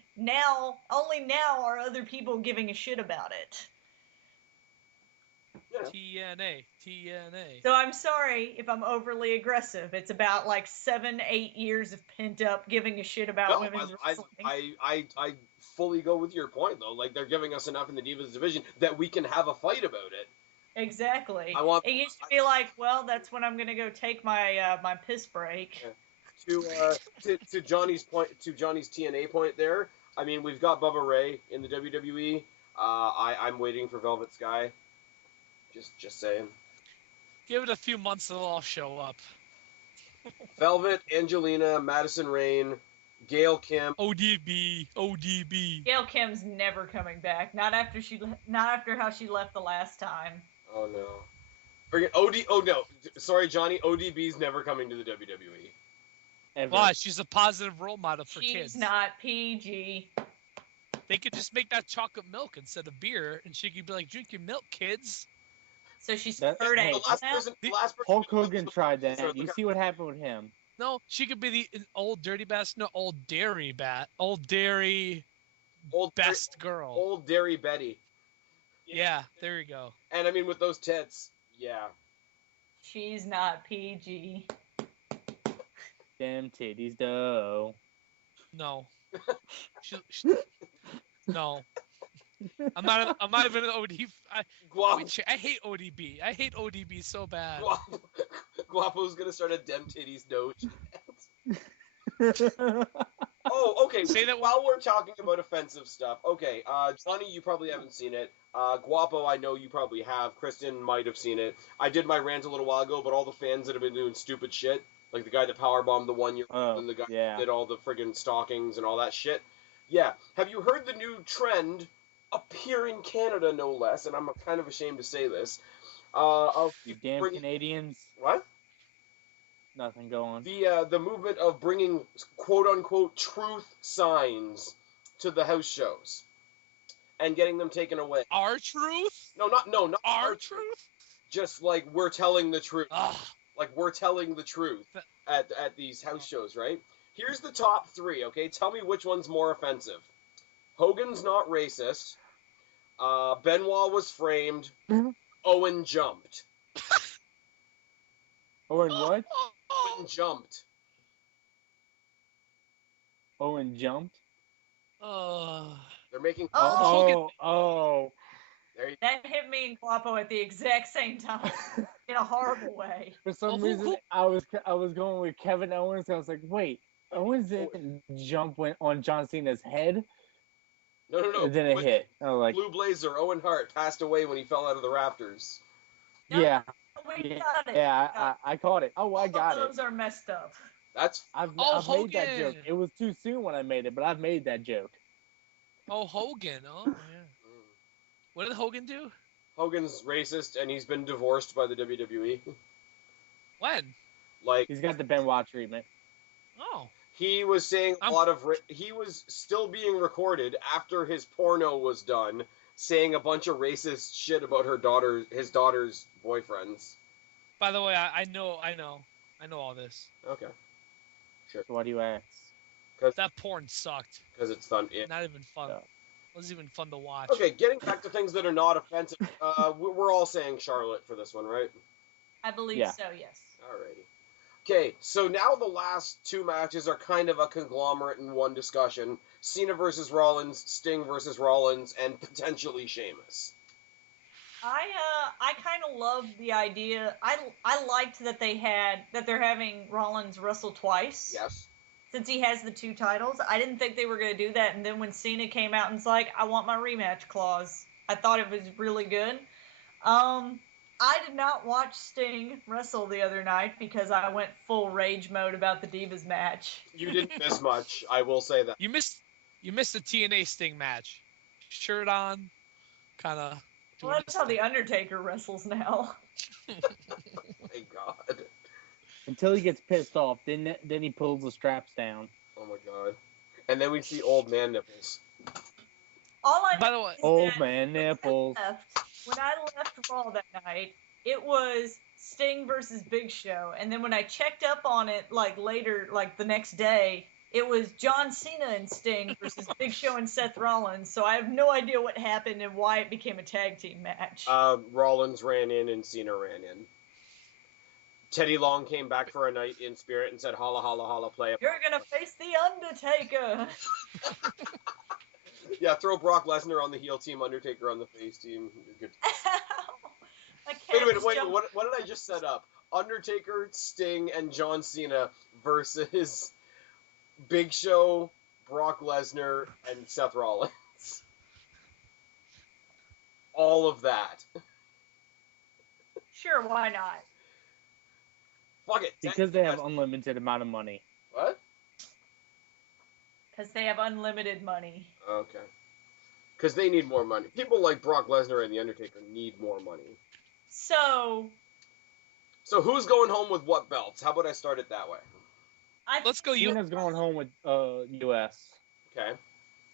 only now are other people giving a shit about it. TNA. So I'm sorry if I'm overly aggressive. It's about like 7-8 years of pent up giving a shit about women's wrestling. I fully go with your point though. Like they're giving us enough in the Divas division that we can have a fight about it. Exactly. It used to be like, well, that's when I'm gonna go take my my piss break. Yeah. To Johnny's point, to Johnny's TNA point there. I mean, we've got Bubba Ray in the WWE. I'm waiting for Velvet Sky. Just saying. Give it a few months and they'll all show up. Velvet, Angelina, Madison Rayne, Gail Kim. ODB. Gail Kim's never coming back. Not after how she left the last time. Oh no. Forget OD. Oh no. Sorry, Johnny. ODB's never coming to the WWE. Ever. Why? She's a positive role model for kids. She's not PG. They could just make that chocolate milk instead of beer, and she could be like, "Drink your milk, kids." So she's That- third hey, age. The last person Hulk Hogan tried that. You see what happened with him. No, she could be the old dirty best. No, old dairy best girl. Old Dairy Betty. Yeah, there you go. And I mean, with those tits, yeah. She's not PG. Damn titties, though. No. No. I'm not even an OD. I hate ODB. I hate ODB so bad. Guapo's gonna start a dem titties doge. Oh, okay. Say that while we're talking about offensive stuff. Okay, Johnny, you probably haven't seen it. Guapo, I know you probably have. Kristen might have seen it. I did my rant a little while ago, but all the fans that have been doing stupid shit, like the guy that powerbombed the 1 year old and the guy that did all the friggin' stalkings and all that shit. Yeah. Have you heard the new trend up here in Canada, no less, and I'm kind of ashamed to say this, of You damn Canadians. What? Nothing, go on. The movement of bringing quote-unquote truth signs to the house shows and getting them taken away. Our truth? No, not our truth. Just like we're telling the truth. Ugh. Like we're telling the truth at these house shows, right? Here's the top 3, okay? Tell me which one's more offensive. Hogan's not racist. Benoit was framed. Owen jumped. Owen what? Owen jumped. Owen jumped? They're making. Oh. That hit me and Guapo at the exact same time in a horrible way. For some reason, I was going with Kevin Owens. I was like, wait, Owens didn't jump on John Cena's head? No. And then it hit. I was like, Blue Blazer Owen Hart passed away when he fell out of the rafters. Yeah. We got it. Yeah, I caught it. Oh, I got Those are messed up. I've made that joke. It was too soon when I made it, but I've made that joke. Oh, Hogan. Oh, yeah. What did Hogan do? Hogan's racist, and he's been divorced by the WWE. When? Like he's got the Benoit treatment. Oh. He was saying a lot of. He was still being recorded after his porno was done, saying a bunch of racist shit about his daughter's boyfriends. By the way, I know all this. Okay. Sure. So why do you ask? That porn sucked. Because it's fun. Yeah. Not even fun. Yeah. It wasn't even fun to watch. Okay, getting back to things that are not offensive. We're all saying Charlotte for this one, right? I believe so, yes. Alrighty. Okay, so now the last 2 matches are kind of a conglomerate in one discussion. Cena versus Rollins, Sting versus Rollins, and potentially Sheamus. I kind of love the idea. I liked that they're having Rollins wrestle twice. Yes. since he has the 2 titles. I didn't think they were going to do that. And then when Cena came out and was like, I want my rematch clause, I thought it was really good. I did not watch Sting wrestle the other night because I went full rage mode about the Divas match. You didn't miss much, I will say that. You missed the TNA Sting match. Shirt on, kind of. Well, that's how The Undertaker wrestles now. Thank God. Until he gets pissed off, then he pulls the straps down. Oh my God. And then we see old man nipples. All I By know the way, is Old that man nipples. when I left Raw that night, it was Sting versus Big Show. And then when I checked up on it, like later, like the next day, it was John Cena and Sting versus Big Show and Seth Rollins. So I have no idea what happened and why it became a tag team match. Rollins ran in and Cena ran in. Teddy Long came back for a night in spirit and said, holla, holla, holla, play. You're gonna face the Undertaker. Yeah, throw Brock Lesnar on the heel team, Undertaker on the face team. Good. Wait a minute, what did I just set up? Undertaker, Sting, and John Cena versus Big Show, Brock Lesnar, and Seth Rollins. All of that. Sure, why not? Fuck it. Because they have unlimited amount of money. What? Because they have unlimited money. Okay. Because they need more money. People like Brock Lesnar and The Undertaker need more money. So who's going home with what belts? How about I start it that way? let's go. Cena's going home with U.S. Okay.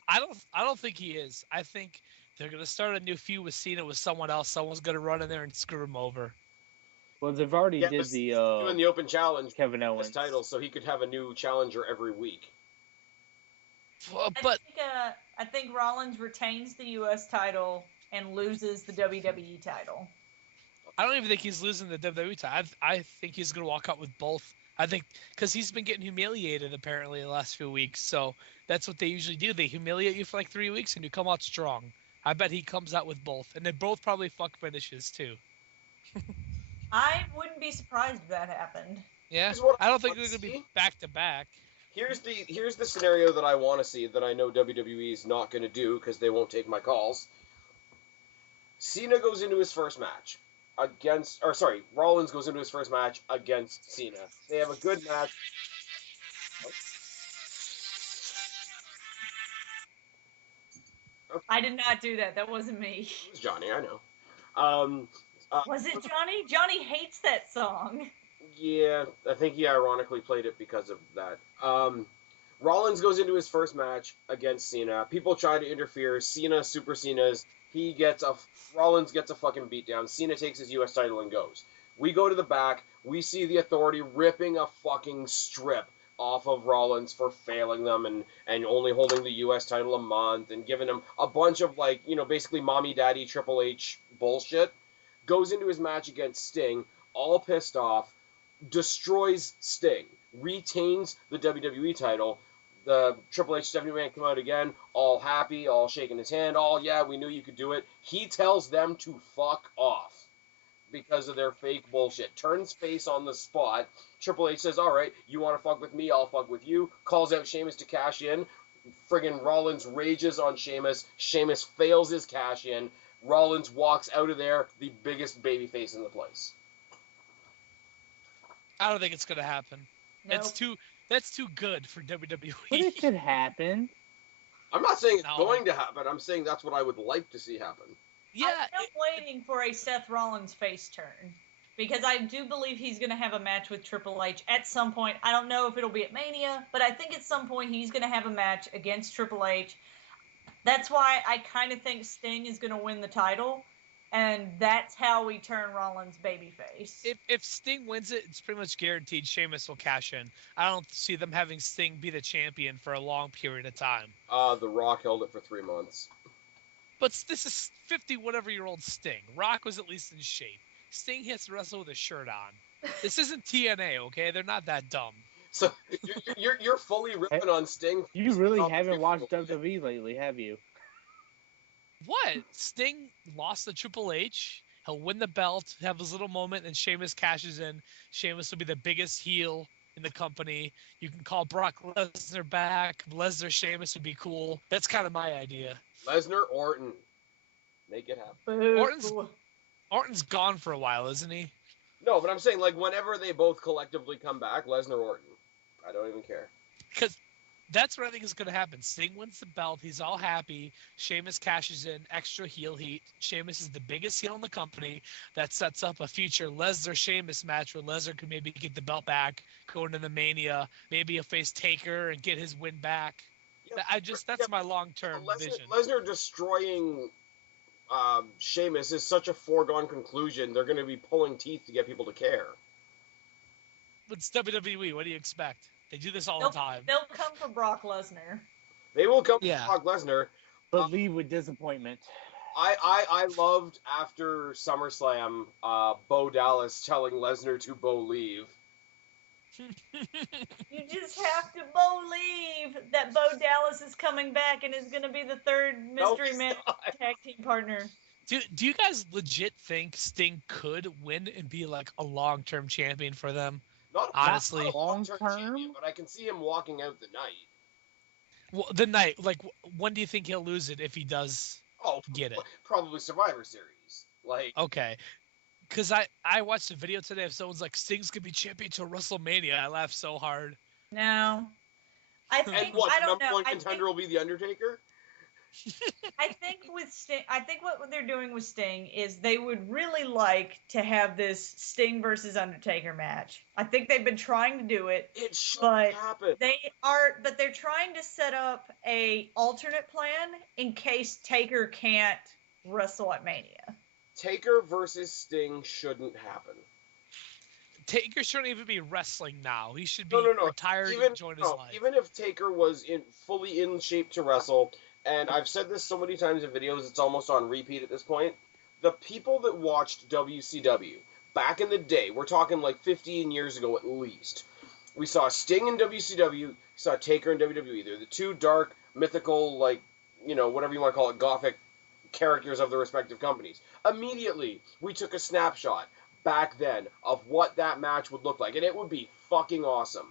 I don't think he is. I think they're gonna start a new feud with Cena with someone else. Someone's gonna run in there and screw him over. Well, they've already did the doing the open challenge Kevin Owens title, so he could have a new challenger every week. But I think Rollins retains the U.S. title and loses the WWE title. I don't even think he's losing the WWE title. I think he's gonna walk out with both. I think because he's been getting humiliated apparently the last few weeks. So that's what they usually do. They humiliate you for like 3 weeks and you come out strong. I bet he comes out with both, and they both probably fuck finishes too. I wouldn't be surprised if that happened. Yeah, I don't think they're gonna be back to back. Here's the scenario that I want to see that I know WWE is not going to do because they won't take my calls. Cena goes into his first match Rollins goes into his first match against Cena. They have a good match. I did not do that. That wasn't me. It was Johnny, I know. Was it Johnny? Johnny hates that song. Yeah, I think he ironically played it because of that. Rollins goes into his first match against Cena. People try to interfere. Cena super Cena's. Rollins gets a fucking beatdown. Cena takes his U.S. title and goes. We go to the back. We see the Authority ripping a fucking strip off of Rollins for failing them and only holding the U.S. title a month and giving him a bunch of basically mommy daddy Triple H bullshit. Goes into his match against Sting, all pissed off, destroys Sting, retains the WWE title. The Triple H 70-man come out again, all happy, all shaking his hand, all, yeah, we knew you could do it. He tells them to fuck off because of their fake bullshit. Turns face on the spot. Triple H says, all right, you want to fuck with me, I'll fuck with you. Calls out Sheamus to cash in. Friggin' Rollins rages on Sheamus. Sheamus fails his cash in. Rollins walks out of there, the biggest babyface in the place. I don't think it's gonna happen. Nope. That's too good for WWE. But it could happen. I'm not saying it's No. going to happen. I'm saying that's what I would like to see happen. Yeah, I'm waiting for a Seth Rollins face turn. Because I do believe he's going to have a match with Triple H at some point. I don't know if it'll be at Mania, but I think at some point he's going to have a match against Triple H. That's why I kind of think Sting is going to win the title. And that's how we turn Rollins babyface. if Sting wins it, it's pretty much guaranteed Sheamus will cash in. I don't see them having Sting be the champion for a long period of time. The Rock held it for 3 months. But this is 50-whatever-year-old Sting. Rock was at least in shape. Sting has to wrestle with a shirt on. This isn't TNA, okay? They're not that dumb. So you're fully ripping on Sting. You really haven't watched WWE lately, have you? What? Sting lost to Triple H. He'll win the belt, have his little moment, and Sheamus cashes in. Sheamus will be the biggest heel in the company. You can call Brock Lesnar back. Lesnar Sheamus would be cool. That's kind of my idea. Lesnar, Orton. Make it happen. Boo. Orton's gone for a while, isn't he? No, but I'm saying, like, whenever they both collectively come back, Lesnar, Orton. I don't even care. Because that's what I think is going to happen. Sting wins the belt. He's all happy. Sheamus cashes in extra heel heat. Sheamus is the biggest heel in the company. That sets up a future Lesnar-Sheamus match where Lesnar could maybe get the belt back, go into the Mania, maybe he'll face Taker and get his win back. Yeah, That's my long-term vision. Lesnar destroying Sheamus is such a foregone conclusion. They're going to be pulling teeth to get people to care. It's WWE. What do you expect? They do this all the time. They'll come for Brock Lesnar. They will come for Brock Lesnar. But leave with disappointment. I loved after SummerSlam, Bo Dallas telling Lesnar to Bo leave. You just have to believe that Bo Dallas is coming back and is going to be the third mystery man tag team partner. Do you guys legit think Sting could win and be like a long-term champion for them? Honestly, not long-term champion, but I can see him walking out the night. Well, the night, like, when do you think he'll lose it if he does get it? Probably Survivor Series. Like, okay. Because I watched a video today of someone's like, Sting's going to be champion till WrestleMania. I laughed so hard. No. I think, and what, I don't number know. one contender will be The Undertaker? I think with Sting, I think what they're doing with Sting is they would really like to have this Sting versus Undertaker match. I think they've been trying to do it. It should But happen. they're trying to set up a alternate plan in case Taker can't wrestle at Mania. Taker versus Sting shouldn't happen. Taker shouldn't even be wrestling now. He should be retired and enjoying his life. Even if Taker was fully in shape to wrestle, and I've said this so many times in videos, it's almost on repeat at this point, the people that watched WCW back in the day, we're talking like 15 years ago at least, we saw Sting in WCW, saw Taker in WWE. They're the two dark, mythical, like, whatever you want to call it, gothic characters of the respective companies. Immediately, we took a snapshot back then of what that match would look like, and it would be fucking awesome.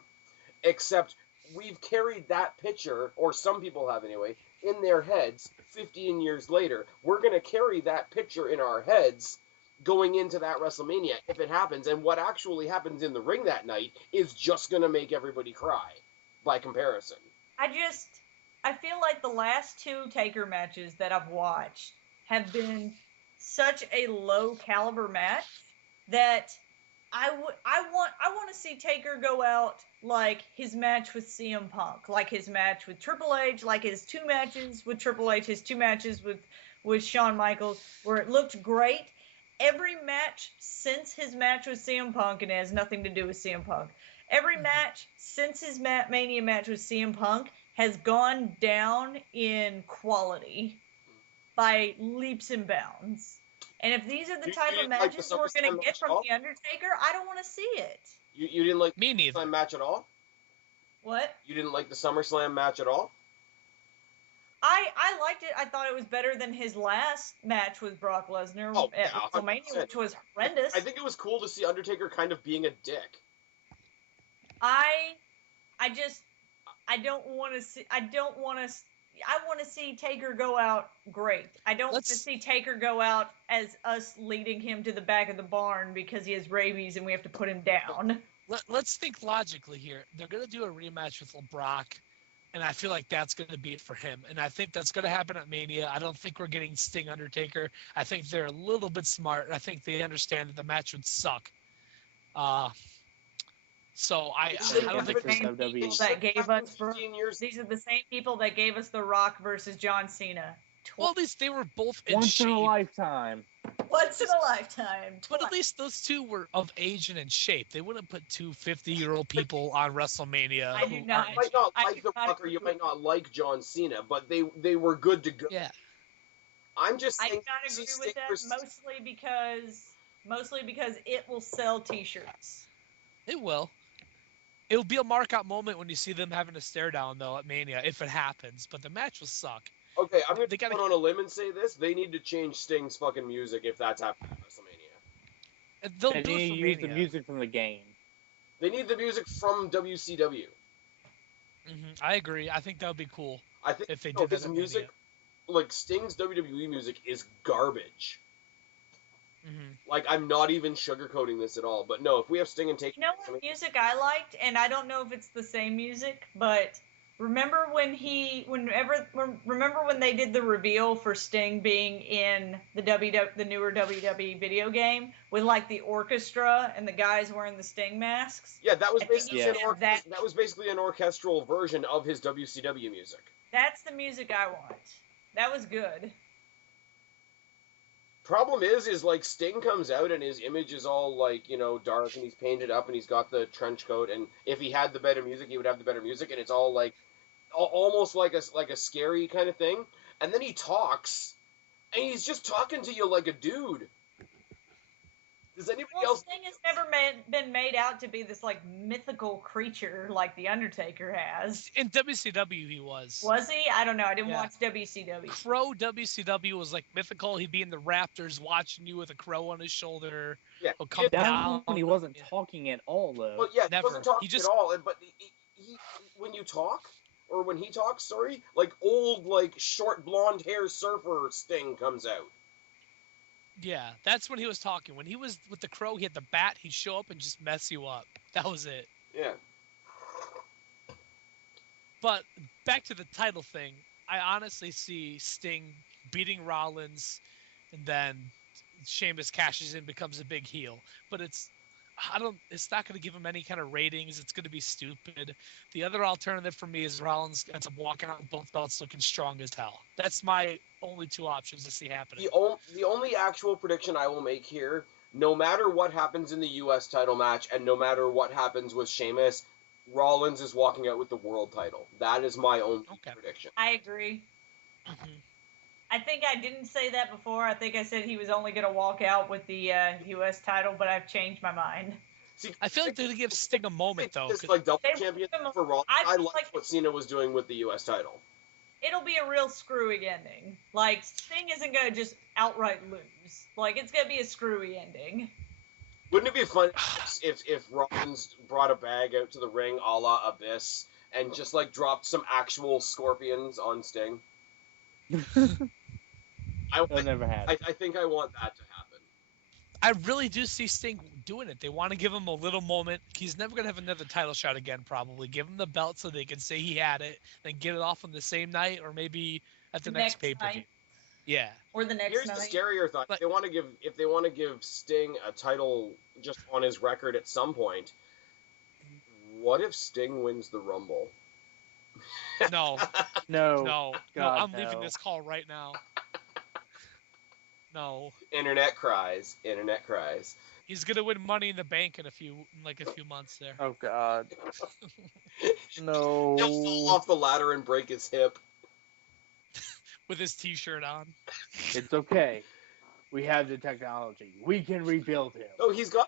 Except we've carried that picture, or some people have anyway, in their heads 15 years later. We're going to carry that picture in our heads going into that WrestleMania if it happens, and what actually happens in the ring that night is just going to make everybody cry by comparison. I feel like the last two Taker matches that I've watched have been such a low caliber match that I want to see Taker go out like his match with CM Punk, like his match with Triple H, like his two matches with Triple H, his two matches with Shawn Michaels, where it looked great. Every match since his match with CM Punk, and it has nothing to do with CM Punk, every match since his Mania match with CM Punk has gone down in quality by leaps and bounds. And if these are the type of matches we're going to get from The Undertaker, I don't want to see it. You didn't like the SummerSlam match at all? What? You didn't like the SummerSlam match at all? I liked it. I thought it was better than his last match with Brock Lesnar at WrestleMania, which was horrendous. I think it was cool to see Undertaker kind of being a dick. I want to see Taker go out great. I don't want to see Taker go out as us leading him to the back of the barn because he has rabies and we have to put him down. Let's think logically here. They're going to do a rematch with Brock, and I feel like that's going to be it for him. And I think that's going to happen at Mania. I don't think we're getting Sting Undertaker. I think they're a little bit smart. I think they understand that the match would suck. So I don't think these are the same people that gave us The Rock versus John Cena. Well, at least they were both in Once shape. in a lifetime. Once in a lifetime. But at least those two were of age and in shape. They wouldn't put two 50-year-old people on WrestleMania. I do not. You might not like The Rock, or you might not like John Cena, but they were good to go. Yeah. I'm just saying. I do not agree with that, mostly because it will sell T-shirts. It will. It will be a mark-out moment when you see them having a stare down, though, at Mania, if it happens. But the match will suck. Okay, I'm going to go on a limb and say this. They need to change Sting's fucking music if that's happening at WrestleMania. And they'll do it for use the Mania. music from the game. They need the music from WCW. I agree. I think that would be cool I think if they did that. his music, like Sting's WWE music, is garbage. Like, I'm not even sugarcoating this at all. But no, if we have Sting and Take... You know what music I liked, and I don't know if it's the same music, but remember when they did the reveal for Sting being in the newer WWE video game with like the orchestra and the guys wearing the Sting masks? Yeah, that was basically that was basically an orchestral version of his WCW music. That's the music I want. That was good. Problem is like Sting comes out and his image is all like, you know, dark and he's painted up and he's got the trench coat, and if he had the better music, he would have the better music, and it's all like almost like a scary kind of thing. And then he talks and he's just talking to you like a dude. Does anybody else? Sting has never been made out to be this like mythical creature like the Undertaker has. In WCW, he was. Was he? I don't know. I didn't watch WCW. Crow WCW was like mythical. He'd be in the rafters watching you with a crow on his shoulder. Yeah, he'll come down. He wasn't talking at all, though. Well, yeah, never. He wasn't talking at all. But he when you talk, or when he talks, sorry, like old, like short blonde hair surfer Sting comes out. Yeah, that's when he was talking. When he was with the crow, he had the bat. He'd show up and just mess you up. That was it. Yeah. But back to the title thing, I honestly see Sting beating Rollins, and then Sheamus cashes in, becomes a big heel. But it's not going to give him any kind of ratings. It's going to be stupid. The other alternative for me is Rollins ends up walking out with both belts looking strong as hell. That's my only two options to see happening. The only actual prediction I will make here, no matter what happens in the U.S. title match and no matter what happens with Sheamus, Rollins is walking out with the world title. That is my only prediction. I agree. I think I didn't say that before. I think I said he was only going to walk out with the U.S. title, but I've changed my mind. See, I feel like they're going to give Sting a moment, though. It's like double champion for Rollins. I like what Cena was doing with the U.S. title. It'll be a real screwy ending. Like, Sting isn't going to just outright lose. Like, it's going to be a screwy ending. Wouldn't it be fun if Rollins brought a bag out to the ring a la Abyss and just, like, dropped some actual scorpions on Sting? That'll never happen. I think I want that to happen. I really do see Sting doing it. They want to give him a little moment. He's never going to have another title shot again, probably. Give him the belt so they can say he had it, then get it off on the same night or maybe at the next pay-per-view. Yeah. Or the next night. Here's the scarier thought. If they want to give Sting a title just on his record at some point, what if Sting wins the Rumble? No. No. God, I'm leaving this call right now. No. Internet cries. He's gonna win Money in the Bank in a few months there. Oh God. No. He'll fall off the ladder and break his hip. With his T-shirt on. It's okay. We have the technology. We can rebuild him. Oh, he's got.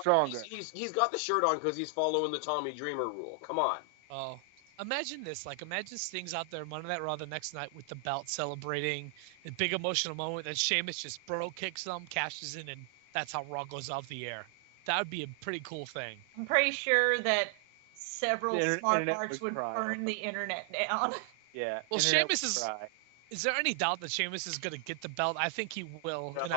stronger. He's got the shirt on because he's following the Tommy Dreamer rule. Come on. Oh. Imagine this, imagine Sting's out there Monday Night Raw the next night with the belt celebrating a big emotional moment, that Sheamus just kicks him, cashes in, and that's how Raw goes off the air. That would be a pretty cool thing. I'm pretty sure that several smart marks would burn the internet down. Yeah. Well, Sheamus is there any doubt that Sheamus is going to get the belt? I think he will. No, and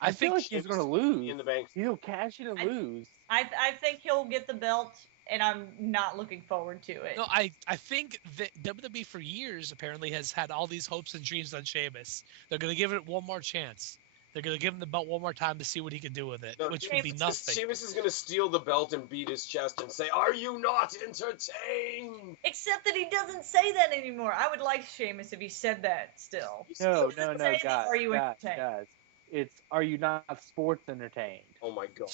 I feel like he's going to lose. In the bank. He'll cash in and lose. I think he'll get the belt. And I'm not looking forward to it. No, I think that WWE for years apparently has had all these hopes and dreams on Sheamus. They're going to give it one more chance. They're going to give him the belt one more time to see what he can do with it, which would be nothing. Sheamus is going to steal the belt and beat his chest and say, "Are you not entertained?" Except that he doesn't say that anymore. I would like Sheamus if he said that still. No, guys. Are you entertained? Guys. It's, are you not sports entertained? Oh my God.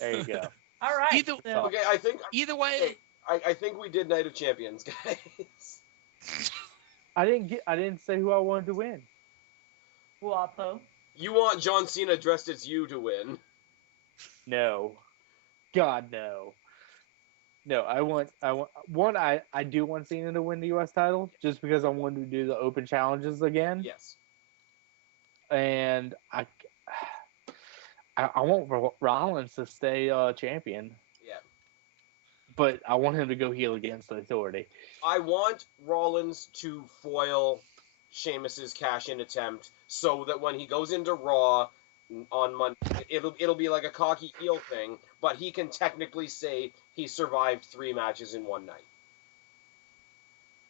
There you go. All right. Okay, I think either way, I think we did Night of Champions, guys. I didn't say who I wanted to win. Guapo. You want John Cena dressed as you to win? No. God, no. No, I do want Cena to win the U.S. title just because I wanted to do the open challenges again. Yes. And I want Rollins to stay champion, Yeah. but I want him to go heel against the Authority. I want Rollins to foil Sheamus's cash-in attempt so that when he goes into Raw on Monday, it'll be like a cocky heel thing, but he can technically say he survived 3 matches in one night.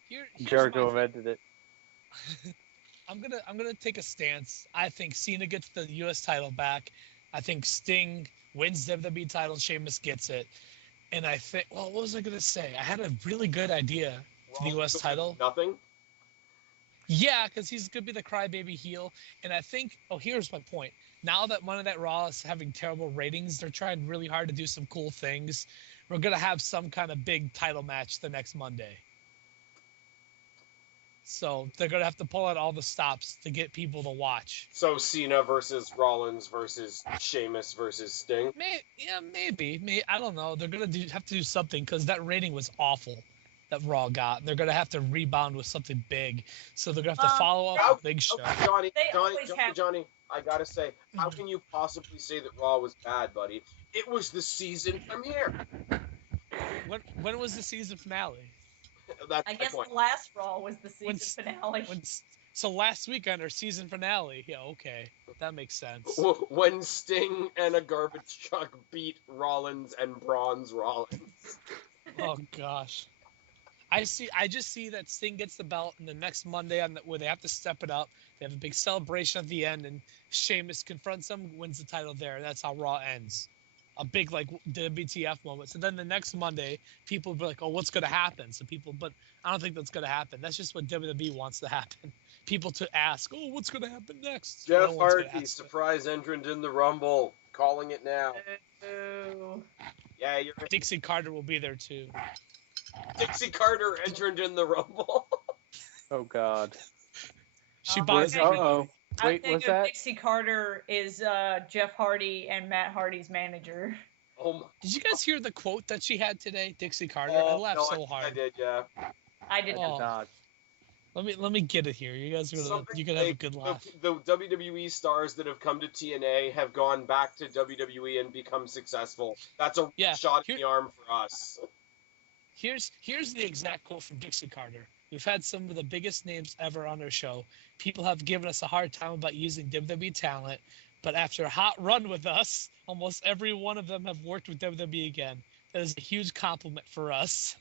Here's Jericho my thing. invented it. I'm gonna take a stance. I think Cena gets the U.S. title back. I think Sting wins the WWE title. Sheamus gets it. And I think, well, what was I gonna say? I had a really good idea for the U.S. title. Nothing. Yeah, because he's gonna be the crybaby heel. And I think, oh, here's my point. Now that Monday Night Raw is having terrible ratings, they're trying really hard to do some cool things. We're gonna have some kind of big title match the next Monday. So they're gonna have to pull out all the stops to get people to watch. So Cena versus Rollins versus Sheamus versus Sting. Maybe. I don't know. They're gonna have to do something because that rating was awful that Raw got. They're gonna have to rebound with something big. So they're gonna have to follow up with Big Show. Johnny, I gotta say, how can you possibly say that Raw was bad, buddy? It was the season premiere. When was the season finale? That's I my guess point. the last Raw was the season finale. So last weekend, our season finale. Yeah, okay. That makes sense. When Sting and a garbage truck beat Rollins and bronze Rollins. Oh, gosh. I just see that Sting gets the belt, and the next Monday where they have to step it up. They have a big celebration at the end, and Sheamus confronts him, wins the title there. And that's how Raw ends. A big, like, WTF moment. So then the next Monday, people will be like, oh, what's going to happen? But I don't think that's going to happen. That's just what WWE wants to happen. People to ask, oh, what's going to happen next? Jeff Hardy, surprise entrant in the Rumble. Calling it now. Ooh. Yeah, you're right. Dixie Carter will be there, too. Dixie Carter entered in the Rumble. Oh, God. She buys Uh-oh. everything. Wait, I what's think that? Dixie Carter is Jeff Hardy and Matt Hardy's manager. Oh my. Did you guys hear the quote that she had today, Dixie Carter? Oh, I laughed so hard. I did, yeah. I did I not. did not. Let me get it here. You guys are gonna have a good laugh. The WWE stars that have come to TNA have gone back to WWE and become successful. That's a shot in the arm for us. Here's the exact quote from Dixie Carter. We've had some of the biggest names ever on our show. People have given us a hard time about using WWE talent, but after a hot run with us, almost every one of them have worked with WWE again. That is a huge compliment for us.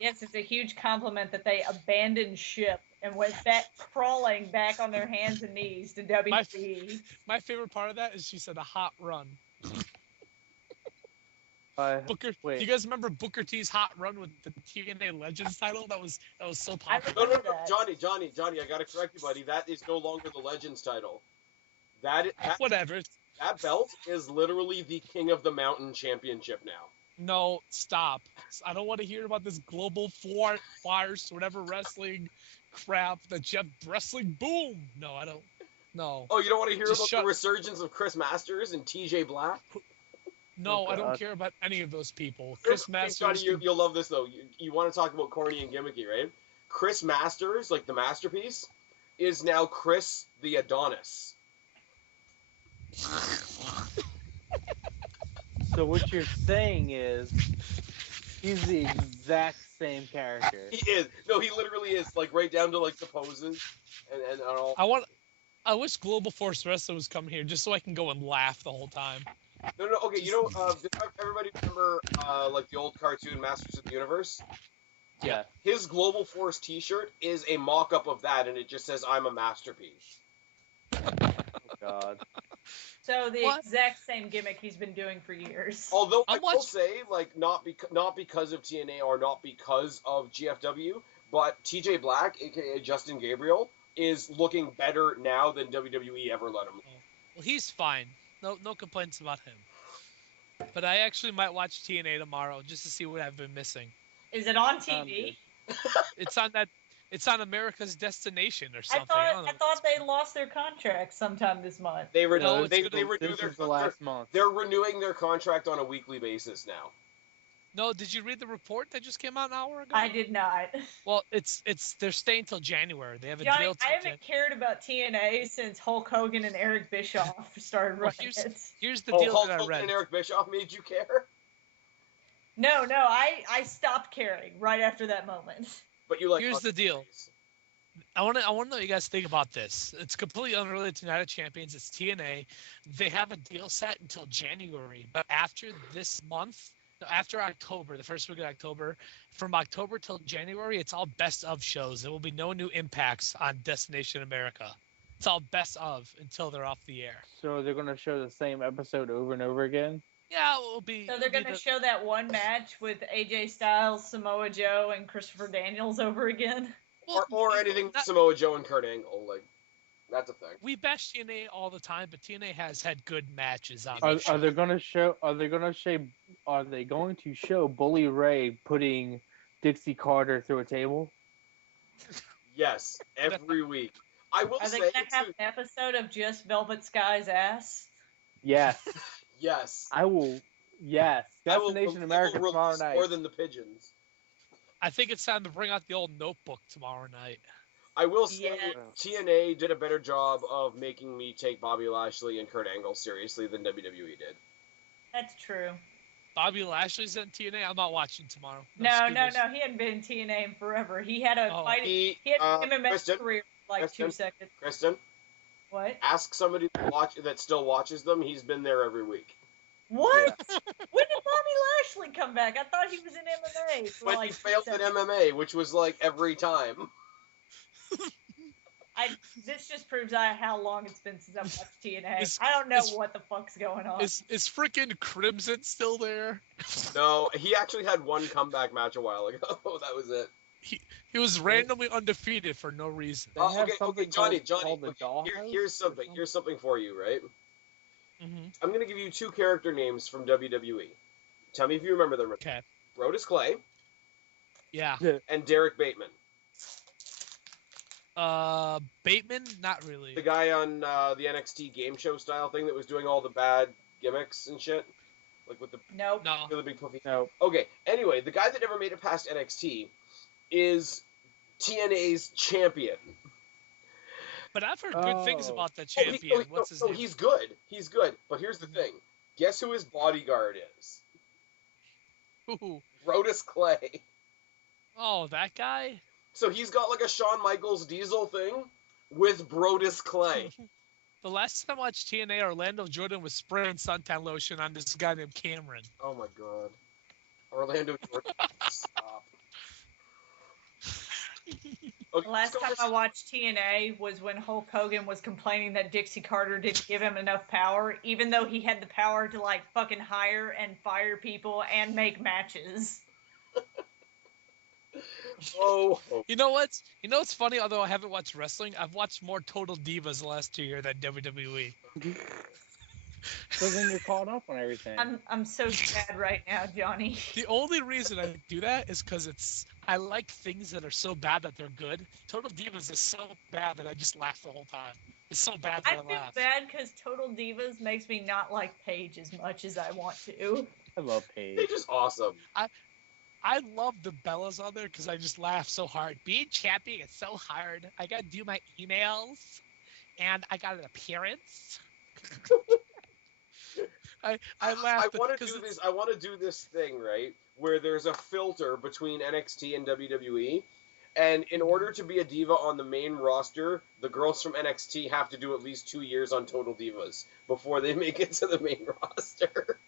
Yes, it's a huge compliment that they abandoned ship and went back crawling back on their hands and knees to WWE. My favorite part of that is she said a hot run. Booker, wait. do you guys remember Booker T's hot run with the TNA Legends title? That was so popular. No, Johnny, I gotta correct you, buddy. That is no longer the Legends title. Whatever. That belt is literally the King of the Mountain Championship now. No, stop. I don't want to hear about this global force, whatever wrestling crap that Jeff Wrestling Boom. No, I don't. No. Oh, you don't want to hear about the resurgence of Chris Masters and TJ Black? No, I don't care about any of those people. Chris Masters. Johnny, you'll love this though. You want to talk about corny and gimmicky, right? Chris Masters, like the masterpiece, is now Chris the Adonis. So what you're saying is he's the exact same character. He is. No, he literally is. Like right down to like the poses and all. I wish Global Force Wrestling was coming here just so I can go and laugh the whole time. No. Okay, you know, does everybody remember like the old cartoon Masters of the Universe? Yeah. His Global Force T-shirt is a mock-up of that, and it just says "I'm a masterpiece." Oh God. So the exact same gimmick he's been doing for years. Although I will say, like, not because of TNA or not because of GFW, but TJ Black, aka Justin Gabriel, is looking better now than WWE ever let him. Well, he's fine. No complaints about him. But I actually might watch TNA tomorrow just to see what I've been missing. Is it on TV? It's on America's Destination or something. I thought they lost their contract sometime this month. They renew the last month. They're renewing their contract on a weekly basis now. No, did you read the report that just came out an hour ago? I did not. Well, it's they're staying till January. They have a Johnny, deal till I haven't cared about TNA since Hulk Hogan and Eric Bischoff started Well, running it. here's the Oh, deal Hulk that I Hogan read. and Eric Bischoff made you care? No, I stopped caring right after that moment. But you like Here's the deal. movies. I want to know what you guys think about this. It's completely unrelated to Night of Champions. It's TNA. They have a deal set until January, but after this month, after October, the first week of October, from October till January, it's all best of shows. There will be no new impacts on Destination America. It's all best of until they're off the air. So they're gonna show the same episode over and over again. Yeah, it will be. So they're going to show that one match with AJ Styles, Samoa Joe, and Christopher Daniels over again. Or anything with Samoa Joe and Kurt Angle. Like, that's a thing. We bash TNA all the time, but TNA has had good matches on. Are they going to show? Are they going to show Bully Ray putting Dixie Carter through a table? Yes, every week. I will Are say they going to have an episode of just Velvet Sky's ass? Yes. Yes. I will. Yes. Destination America tomorrow night. More than the pigeons. I think it's time to bring out the old Notebook tomorrow night. I will say Yes. TNA did a better job of making me take Bobby Lashley and Kurt Angle seriously than WWE did. That's true. Bobby Lashley's in TNA. I'm not watching tomorrow. No. He hadn't been in TNA in forever. He had a fight. He had an MMA Kristen, career for like 2 seconds. Kristen, What? ask somebody that still watches them. He's been there every week. What? When did Bobby Lashley come back? I thought he was in MMA. For When like he failed 2 at seconds. MMA, which was like every time. This just proves how long it's been since I've watched TNA. I don't know what the fuck's going on. Is freaking Crimson still there? No, he actually had one comeback match a while ago. That was it. He was randomly undefeated for no reason. They have Okay, something Johnny. called the Here's something. Here's something for you, right? Mm-hmm. I'm gonna give you 2 character names from WWE. Tell me if you remember them. Okay. Brodus Clay Yeah. and Derek Bateman. Bateman, not really. The guy on the NXT game show style thing that was doing all the bad gimmicks and shit, like with the Nope. No. really big puffy. No. Okay. Anyway, the guy that never made it past NXT is TNA's champion. But I've heard good things Oh. about the champion. What's his name? He's good. He's good. But here's the thing. Guess who his bodyguard is? Ooh. Brodus Clay. Oh, that guy? So he's got like a Shawn Michaels Diesel thing with Brodus Clay. The last time I watched TNA, Orlando Jordan was spraying suntan lotion on this guy named Cameron. Oh my god. Orlando Jordan. Stop. Okay, The last so time I watched TNA was when Hulk Hogan was complaining that Dixie Carter didn't give him enough power, even though he had the power to like fucking hire and fire people and make matches. Oh. You know what's funny? Although I haven't watched wrestling, I've watched more Total Divas the last 2 years than WWE. So then you're caught up on everything. I'm so sad right now, Johnny. The only reason I do that is because I like things that are so bad that they're good. Total Divas is so bad that I just laugh the whole time. It's so bad that I I feel laugh. bad because Total Divas makes me not like Paige as much as I want to. I love Paige. He's just awesome. I love the Bellas on there because I just laugh so hard. Being champion is so hard. I gotta do my emails, and I got an appearance. I laugh. I want to do this thing, right, where there's a filter between NXT and WWE, and in order to be a diva on the main roster, the girls from NXT have to do at least 2 years on Total Divas before they make it to the main roster.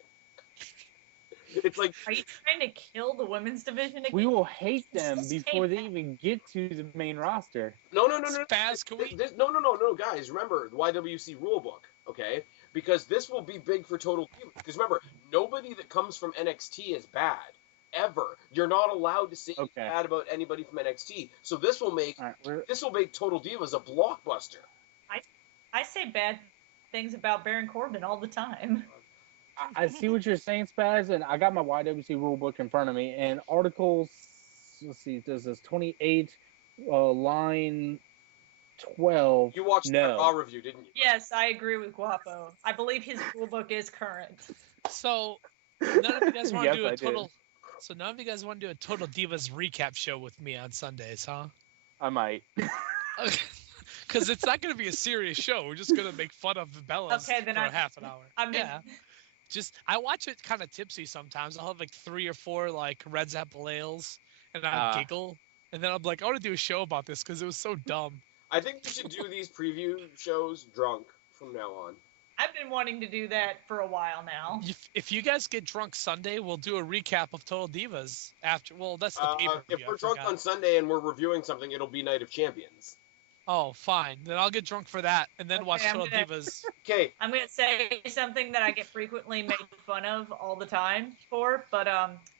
It's like, Are you trying to kill the women's division again? We will hate them before they even get to the main roster. no. Spaz, can we? No, guys, remember the YWC rulebook, okay? Because this will be big for Total Divas. Because remember, nobody that comes from NXT is bad. Ever. You're not allowed to say bad about anybody from NXT. So this will make Total Divas a blockbuster. I say bad things about Baron Corbin all the time. I see what you're saying, Spaz, and I got my YWC rulebook in front of me, and articles, let's see, this is 28, line 12. You watched that Raw review, didn't you? Yes, I agree with Guapo. I believe his rulebook is current. So none of you guys want to Yes, do a I total. So none of you guys want to do a Total Divas recap show with me on Sundays, huh? I might. Because it's not going to be a serious show. We're just going to make fun of Bella's Okay, then for half an hour. Yeah. I watch it kind of tipsy sometimes. I'll have like 3 or 4 like Red Apple ales, and I'll giggle, and then I'm like, I want to do a show about this because it was so dumb. I think we should do these preview shows drunk from now on. I've been wanting to do that for a while now. If you guys get drunk Sunday, we'll do a recap of Total Divas after. Well, that's the pay-per-view. If we're drunk on Sunday and we're reviewing something, it'll be Night of Champions. Oh, fine. Then I'll get drunk for that and then watch Total Divas. Okay. I'm going to say something that I get frequently made fun of all the time for, but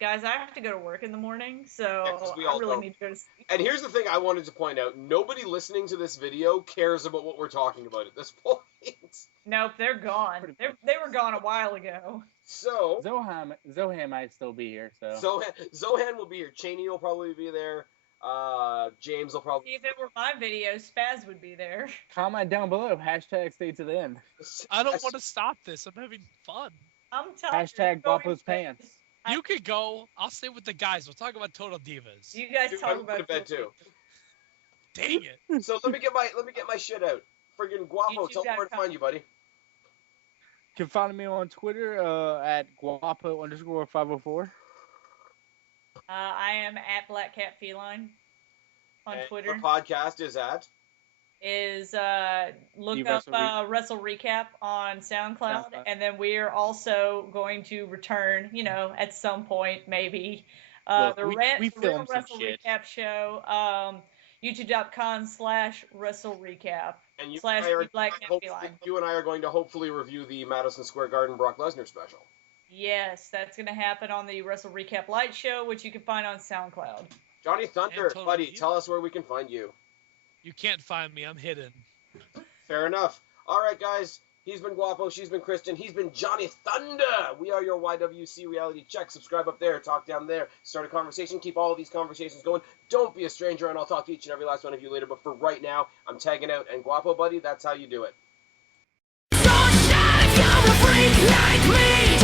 guys, I have to go to work in the morning, so I really need to go to sleep. And here's the thing I wanted to point out. Nobody listening to this video cares about what we're talking about at this point. Nope, they're gone. They were gone a while ago. So Zohan might still be here. So Zohan will be here. Cheney will probably be there. James will probably. See, if it were my video, Spaz would be there. Comment down below. Hashtag stay to the end. I don't want to stop this. I'm having fun. I'm tired. Hashtag Guapo's pants. You could go. I'll stay with the guys. We'll talk about Total Divas. You guys talk about to bed too. Dang it. So let me get my shit out. Friggin' Guapo, tell me where to find you, buddy. You can find me on Twitter at Guapo_504. I am at Black Cat Feline on Twitter. Our podcast is at? Look up Wrestle Recap on SoundCloud, and then we are also going to return, at some point, maybe, the Real Wrestle Recap show, youtube.com/Wrestle Recap. And you and I are going to hopefully review the Madison Square Garden Brock Lesnar special. Yes, that's going to happen on the Wrestle Recap Light Show, which you can find on SoundCloud. JohnnyThunder, buddy, tell us where we can find you. You can't find me. I'm hidden. Fair enough. All right, guys. He's been Guapo. She's been Kristen. He's been JohnnyThunder. We are your YWC Reality Check. Subscribe up there. Talk down there. Start a conversation. Keep all of these conversations going. Don't be a stranger, and I'll talk to each and every last one of you later. But for right now, I'm tagging out. And Guapo, buddy, that's how you do it. So shut up, you're a freak like me.